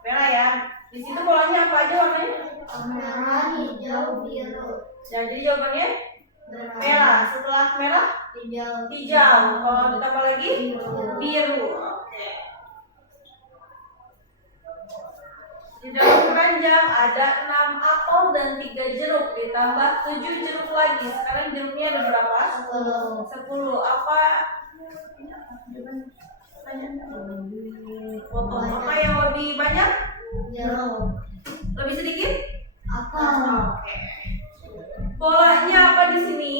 merah ya. Di situ polanya apa aja warnanya? Merah, hijau, biru. Jadi jawabannya merah. Setelah merah, hijau. Kalau ditambah lagi, biru. Oke. Di dalam keranjang ada 6 apel dan 3 jeruk. Ditambah 7 jeruk lagi. Sekarang jeruknya ada berapa? 10. Apa? Foto apa yang lebih banyak? Jeruk. Lebih sedikit? Apel. Oke. Polanya apa di sini?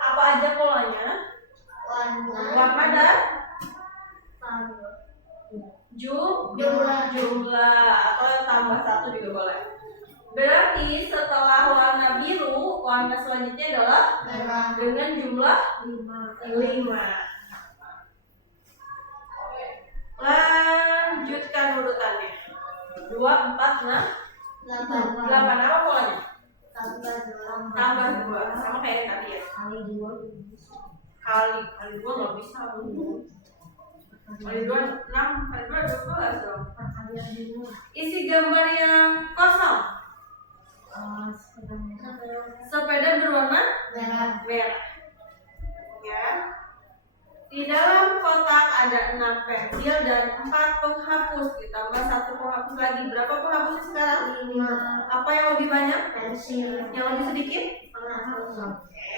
Apa aja polanya? Warna dan jumlah atau tambah 1 juga boleh. Berarti setelah warna biru, warna selanjutnya adalah Merah. dengan jumlah 5. Lanjutkan urutannya. 2, 4, 6, 8. Apa polanya? Tambah 2. Sama kayak yang tadi ya. Kali 2 nggak bisa. Kali 2 6, kali 2 12 dong. Isi gambar yang kosong. Sepeda berwarna Merah. merah. Ya. ada 6 pensil dan 4 penghapus. Ditambah 1 penghapus lagi. Berapa penghapusnya sekarang? 5. Apa yang lebih banyak? Pensil. Yang lebih sedikit? Penghapus. Oke.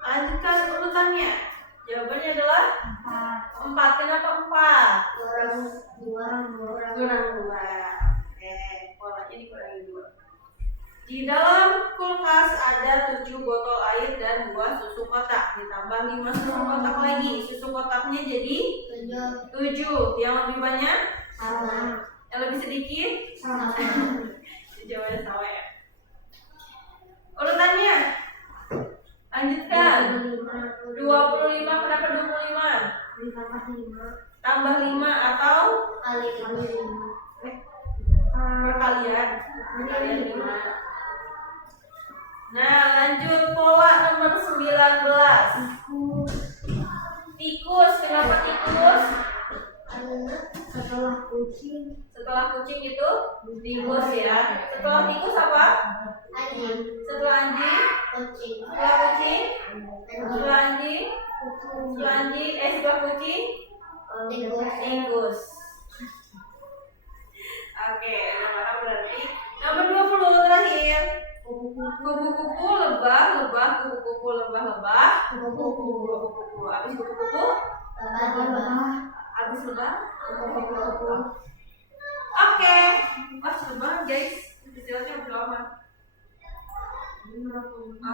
Lanjutkan urutannya. Jawabannya adalah 4. 4. Kenapa 4? Kurang 2. Kurang 2. Oke, polanya dikurangi 2. Di dalam kulkas ada 7 botol air dan 2 susu kotak. Ditambah 5 susu kotak lagi. Susu kotaknya jadi 7. Yang lebih banyak? Sama. Yang lebih sedikit? Sama. Jawabannya sama ya. Urutannya. Lanjutkan. 25. Kenapa 25? Ditambah 5. Tambah 5 atau Kali 5. perkalian? Perkalian 5. Nah, lanjut pola nomor 19. Tikus. Kenapa tikus? Karena setelah kucing, Setelah kucing itu tikus ya. Setelah tikus apa? anjing, Setelah anjing? kucing, Setelah kucing? Setelah anjing? kucing, Setelah anjing? Setelah kucing? tikus, Tikus. Oke, nomor berarti nomor 20 terakhir. Kupu-kupu, lebah, lebah, kupu-kupu, lebah, lebah. Kupu-kupu. Habis kupu-kupu? Habis lebah? Oke. Wah, seru banget guys. Istilahnya udah lama.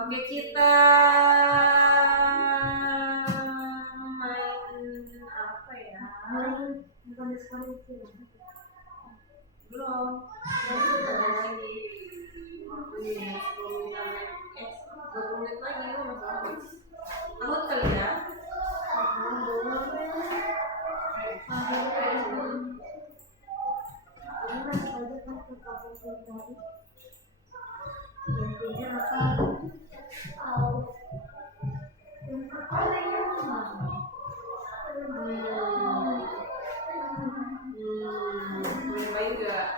Oke, kita main apa ya? Belum. Lagi. Waktunya 10 menit. 20 menit lagi lo masih habis. Takut kali ya? Boleh baik gak?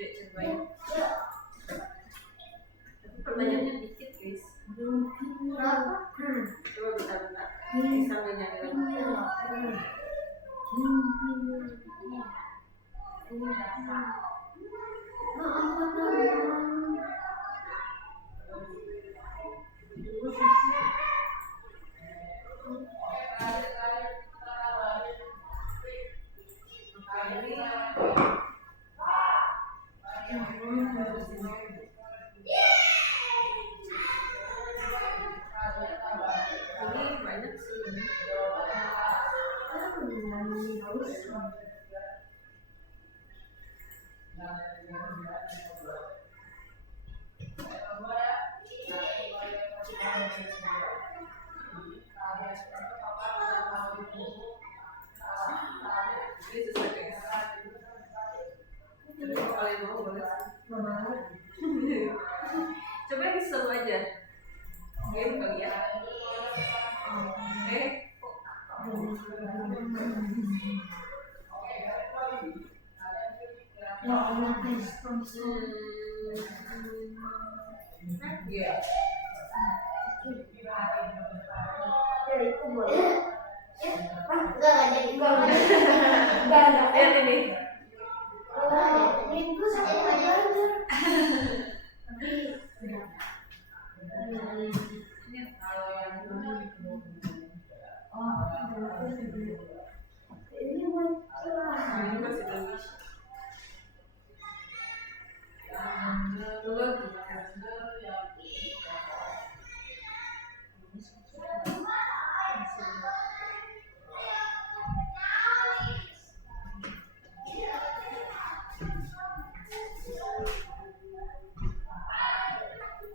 Ya, cobain. Pertanyaannya dikit guys. Coba bentar-bentar. Sambil nyanyi lagi. Ini banyak sih. Ini susah guys. Kalau kalian mau boleh sih. Coba yang seru aja. Game kali ya. Oke. Iya. Lihat ini. Ini masih bagus. Dulu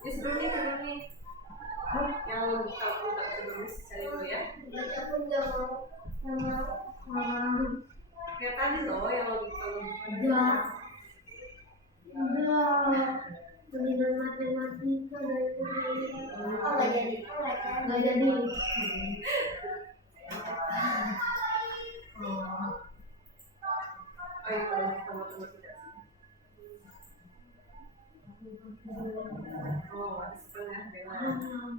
ini sebelum nih. Yang kalau nggak sebelum cari dulu ya. Kayak tadi loh yang lebih kalau matematika dari nggak jadi. oh itu sama-sama tidak sih. Oh, setengah memang.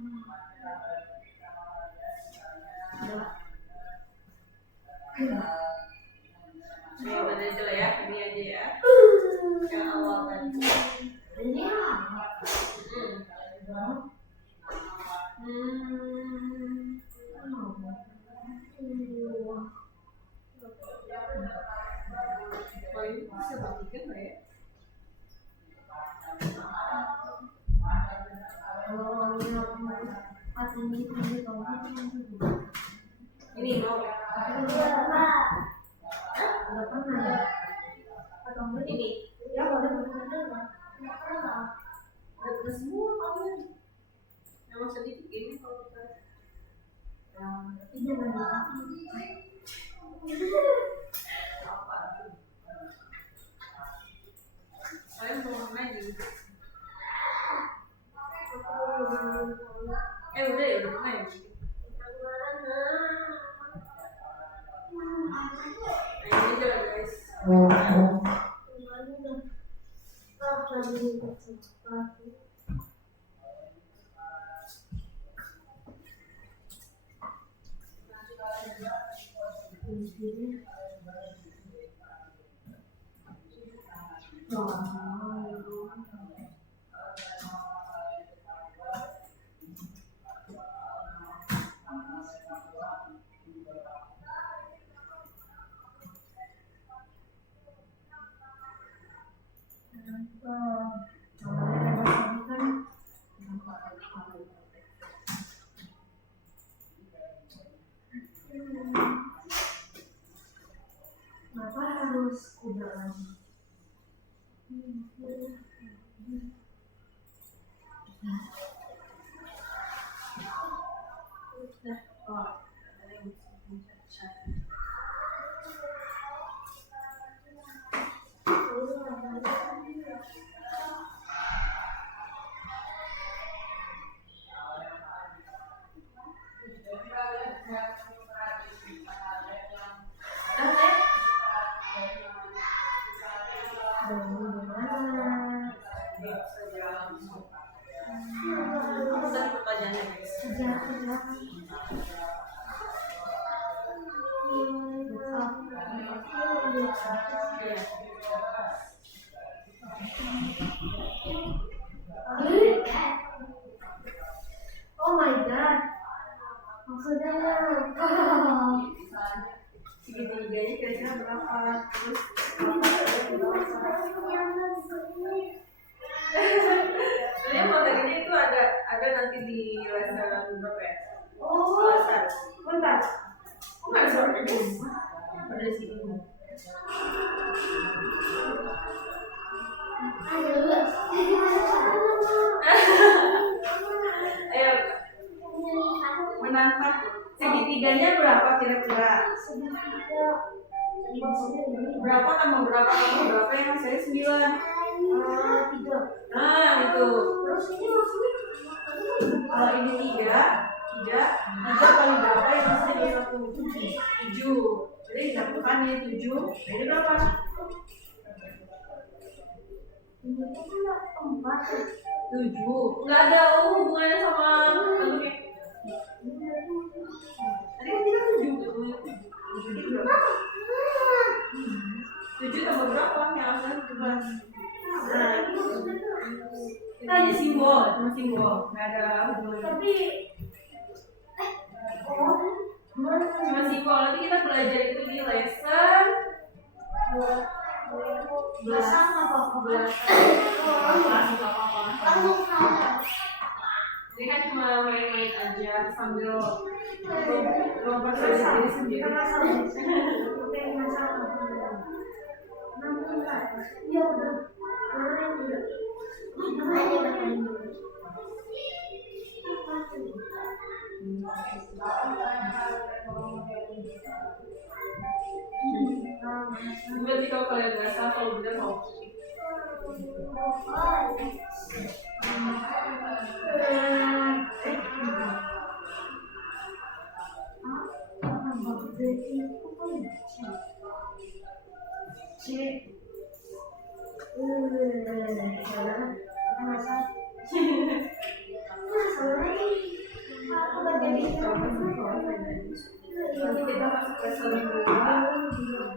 Ini mau ini. Ada semua kalian. Memang sedikit ini kalau kita. Saya mau main lagi. Udah ya, udah main. Ini aja lah guys. Kenapa harus kuda? Apa tadi pertanyaannya guys? Oh my god, maksudnya Segitiganya kira-kira berapa? Terus sebenarnya materinya itu ada nanti di lesson berapa ya? oh, bentar. Kok nggak ada suaranya guys? Ada di sini. Ayo menangkap segitiganya berapa kira-kira? Berapa tambah berapa tambah berapa yang hasilnya 9? 3. Nah itu. Terus ini maksudnya Kalau ini 3 kali berapa yang hasilnya 7. Jadi gabungannya 7. Jadi berapa? ini kan 4. 7. Nggak ada hubungannya sama bentuknya. Tadi kan kita 7. Jadi berapa? 7 tambah berapa? Yang hasilnya 17. Nah, kita hanya simbol, cuma simbol, nggak ada hubungannya. Tapi Cuma simbol. Nanti kita belajar itu di lesson belasan apa? Jadi kan cuma main-main aja sambil mempersiapkan diri sendiri. Iya benar. Berarti kalau kalian nggak salah, kalau benar mau. Nanti kita masuk ke lesson 2,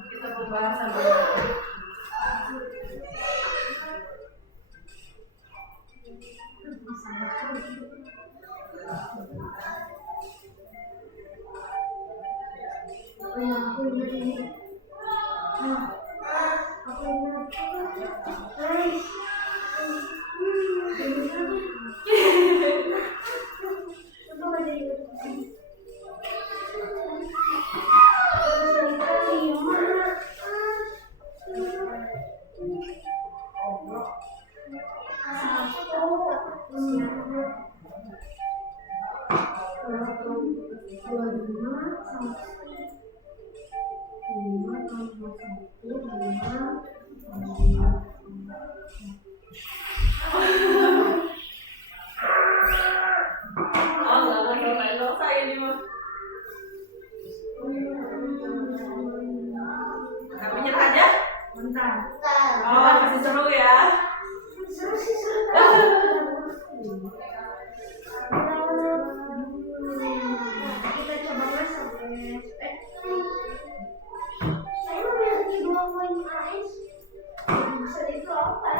kita pembahasan berikutnya. Oh, nggak dosa ini mah. Kamu nyerah aja? Bentar. Oh, masih seru ya. Seru sih seru. Kita coba masak guys. Saya memiliki 2 koin ais. Bisa itu apa?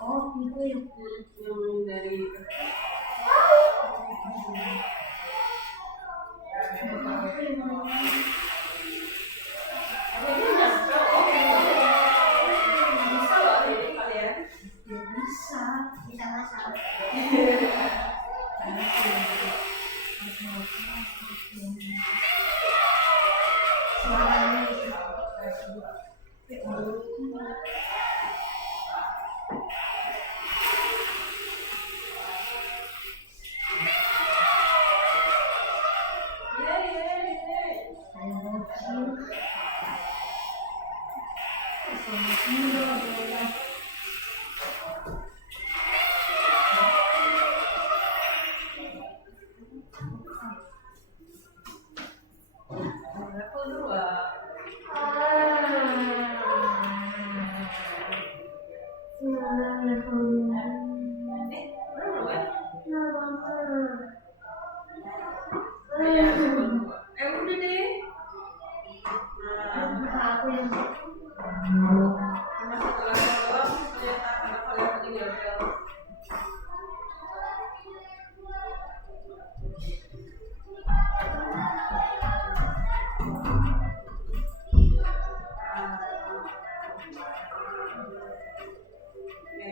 Oh, gitu ya. Dari bisa loh ini kalian. Bisa masak. Level 2. Berapa ya? Udah deh. Aku yang Cuma satu level doang, ternyata kenapa level 3 level.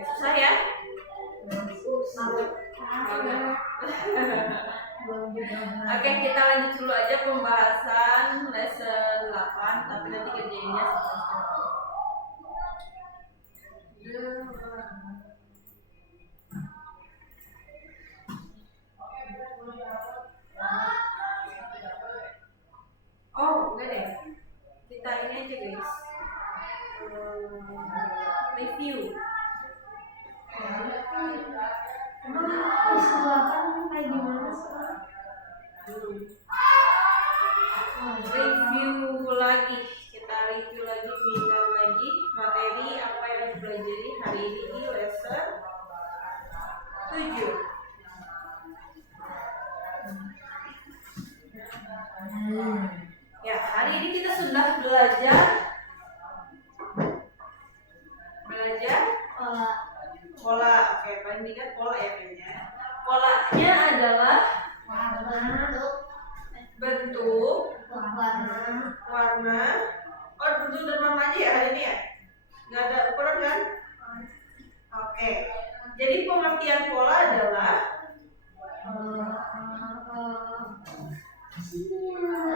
Susah ya? Oke, kita lanjut dulu aja pembahasan lesson 8, tapi nanti kerjainnya setelah. Oh, enggak deh. Kita ini aja guys. Review. emang disebabkan kayak gimana sekarang? Review lagi, kita review lagi, minggu lagi materi apa yang dipelajari hari ini di lesson 7. Ya, hari ini kita sudah belajar pola. Oke, paling tingkat pola ya kayaknya. Polanya adalah bentuk, warna. Oh, bentuk dan warna aja ya hari ini ya? Nggak ada ukuran kan? Oke. Jadi pengertian pola adalah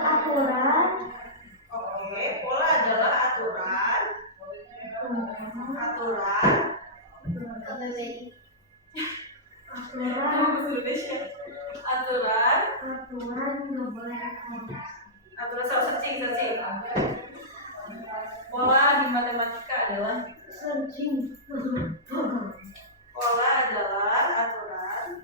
Aturan. oke, pola adalah aturan bahasa Indonesia. Aturan nggak boleh searching. Pola di matematika adalah searching. pola adalah aturan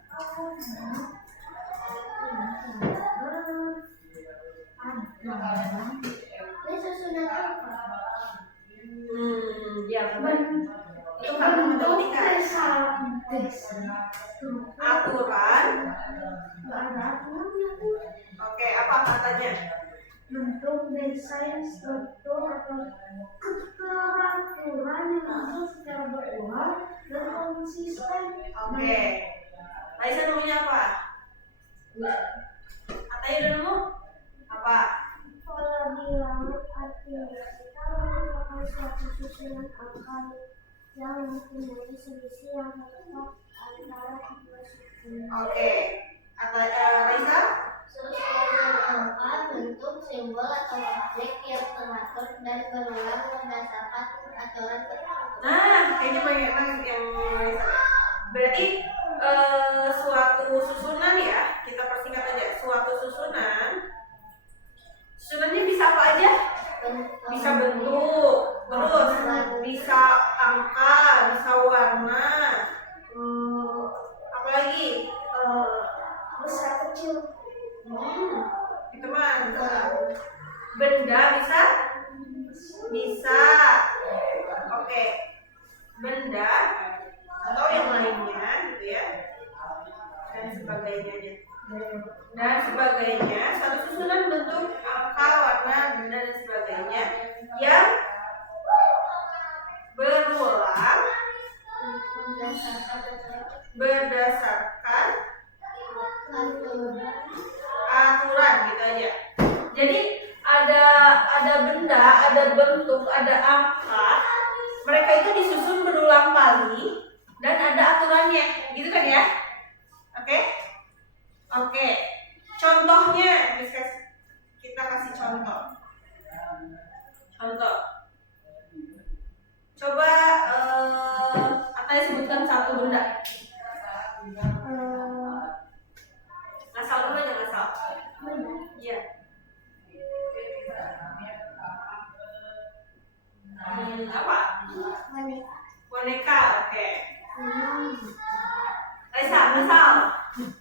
ya itu karena matematika. Aturan. Oke, apa kata katanya? Bentuk, desain, struktur, atau keteraturan yang muncul secara berulang dan konsisten. Oke. Raisa nemunya apa? Ataya udah nemu? Apa? Pola bilangan aritmetika merupakan suatu susunan angka yang mempunyai selisih yang tepat antara kedua susunan. Oke. Raisa? Susunan angka bentuk simbol atau objek yang teratur dan berulang berdasarkan peraturan tertentu. Nah, kayaknya banyak banget yang Raisa. Berarti suatu susunan ya, kita persingkat aja. Suatu susunannya bisa apa aja? Bisa bentuk, terus bisa angka, bisa warna, apa lagi? Besar kecil. Itu mah benda bisa, oke, benda atau yang lainnya gitu ya, dan sebagainya. Suatu susunan bentuk, angka, warna, benda dan sebagainya yang berulang berdasarkan aturan gitu aja. Jadi ada benda, ada bentuk, ada angka. Mereka itu disusun berulang kali dan ada aturannya, gitu kan ya? Oke. Contohnya, kita kasih contoh. Coba Ataya sebutkan satu benda. Ngasal dulu aja, ngasal. Iya. Apa? Boneka, oke. Raisa, ngasal.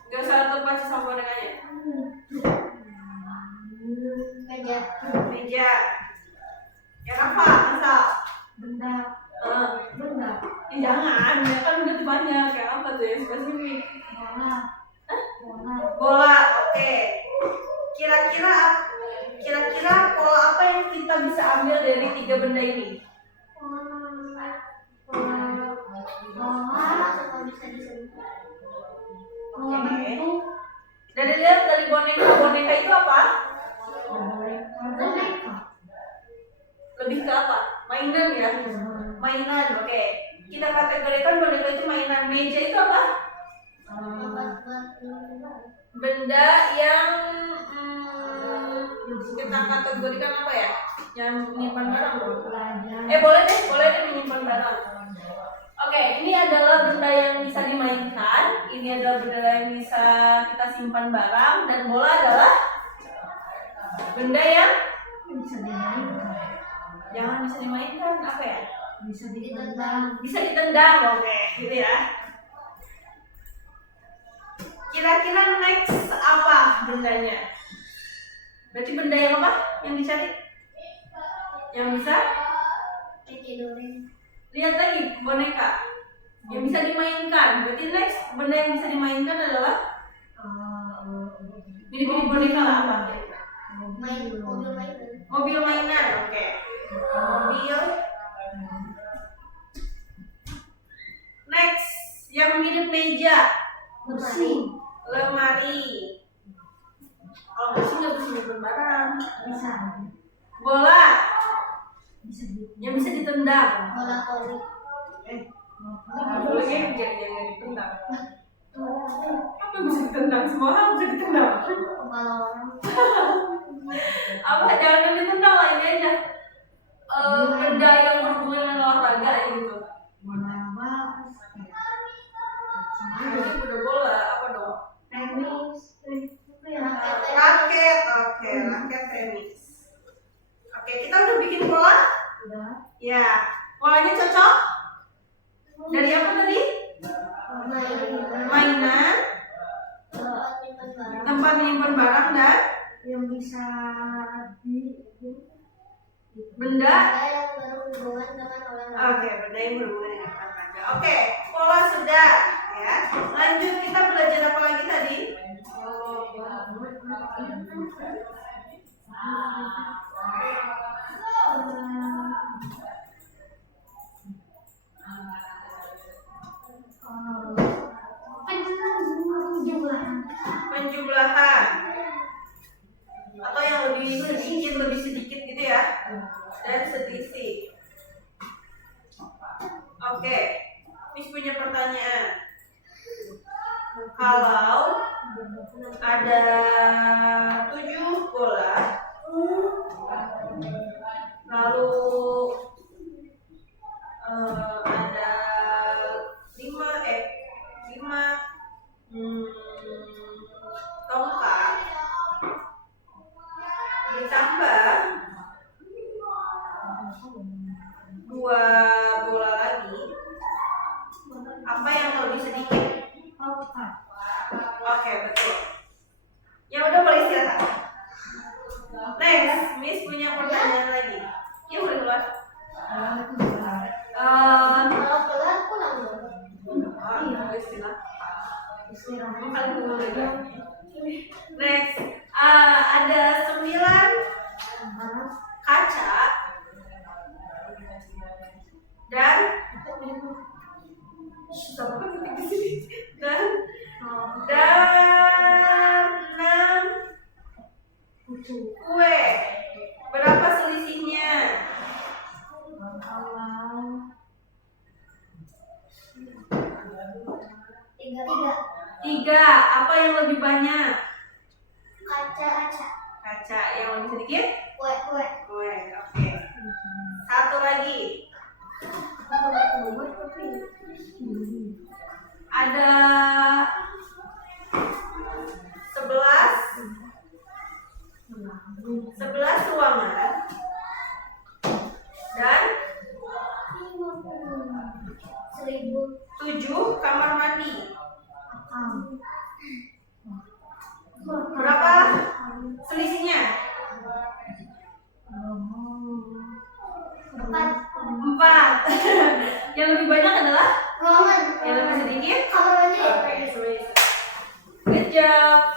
Gak usah terpacu sama bonekanya. Meja. Yang apa? Ngasal. Benda. Ya jangan, ya kan udah banyak. Kayak apa tuh yang spesifik? Bola, oke. Kira-kira pola apa yang kita bisa ambil dari 3 benda ini? Oke. Dari lihat dari boneka itu apa? Lebih ke apa? Mainan ya? Mainan, oke. Kita kategorikan boneka itu mainan. Meja itu apa? Benda yang kita kategorikan apa ya? Yang menyimpan barang. Boleh deh menyimpan barang. Oke, ini adalah benda yang bisa dimainkan. Ini adalah benda yang bisa kita simpan barang. Dan bola adalah benda yang Bisa dimainkan. jangan bisa dimainkan. Apa ya? Bisa ditendang. Bisa ditendang, oke, gitu ya. Kira-kira next apa bendanya? Berarti benda yang apa? Yang dicari? Yang bisa? Lihat lagi boneka yang bisa dimainkan. Berarti next benda yang bisa dimainkan adalah mirip-mirip boneka lah apa? Mobil mainan, oke. Mobil. Next, yang mirip meja. Kursi. Lemari. Kalau kursi nggak bisa nyimpen barang. Bisa. Bola. Bisa Yang bisa ditendang. bola voli. Bolanya jangan ditendang. Apa yang bisa ditendang? Semua hal bisa ditendang. Apa? Jangan ditendang lah, ini aja. Benda yang berhubungan dengan olahraga gitu. Ini udah bola, apa dong? Tenis. Raket, oke, raket tenis. Oke, kita udah bikin bola? Udah. Ya, polanya cocok? Dari apa tadi? Mainan, tempat menyimpan barang dan yang bisa di benda. yang berhubungan dengan olahraga. Oke, benda yang berhubungan dengan olahraga. Oke, pola sudah ya. Lanjut, kita belajar apa lagi tadi? lebih sedikit gitu ya. Dan selisih. Oke, Miss punya pertanyaan. Kalau ada 7 bola, lalu ada 5 tongkat ditambah 2 bola lagi, apa yang lebih sedikit? Oke, betul. Ya udah, boleh istirahat. Next, Miss punya pertanyaan lagi. Yuk, boleh keluar. Kalau keluar pulang dong. Next, ada 9 kaca dan dan 6 kue. Berapa selisihnya? Tiga. Apa yang lebih banyak? Kaca. Kaca. Yang lebih sedikit? Kue. Kue. Oke. Satu lagi. Ada 11 ruangan dan 7 kamar mandi. Berapa selisihnya? 4. Yang lebih banyak adalah Ruangan. yang lebih sedikit Kamar mandi. Oke, good job.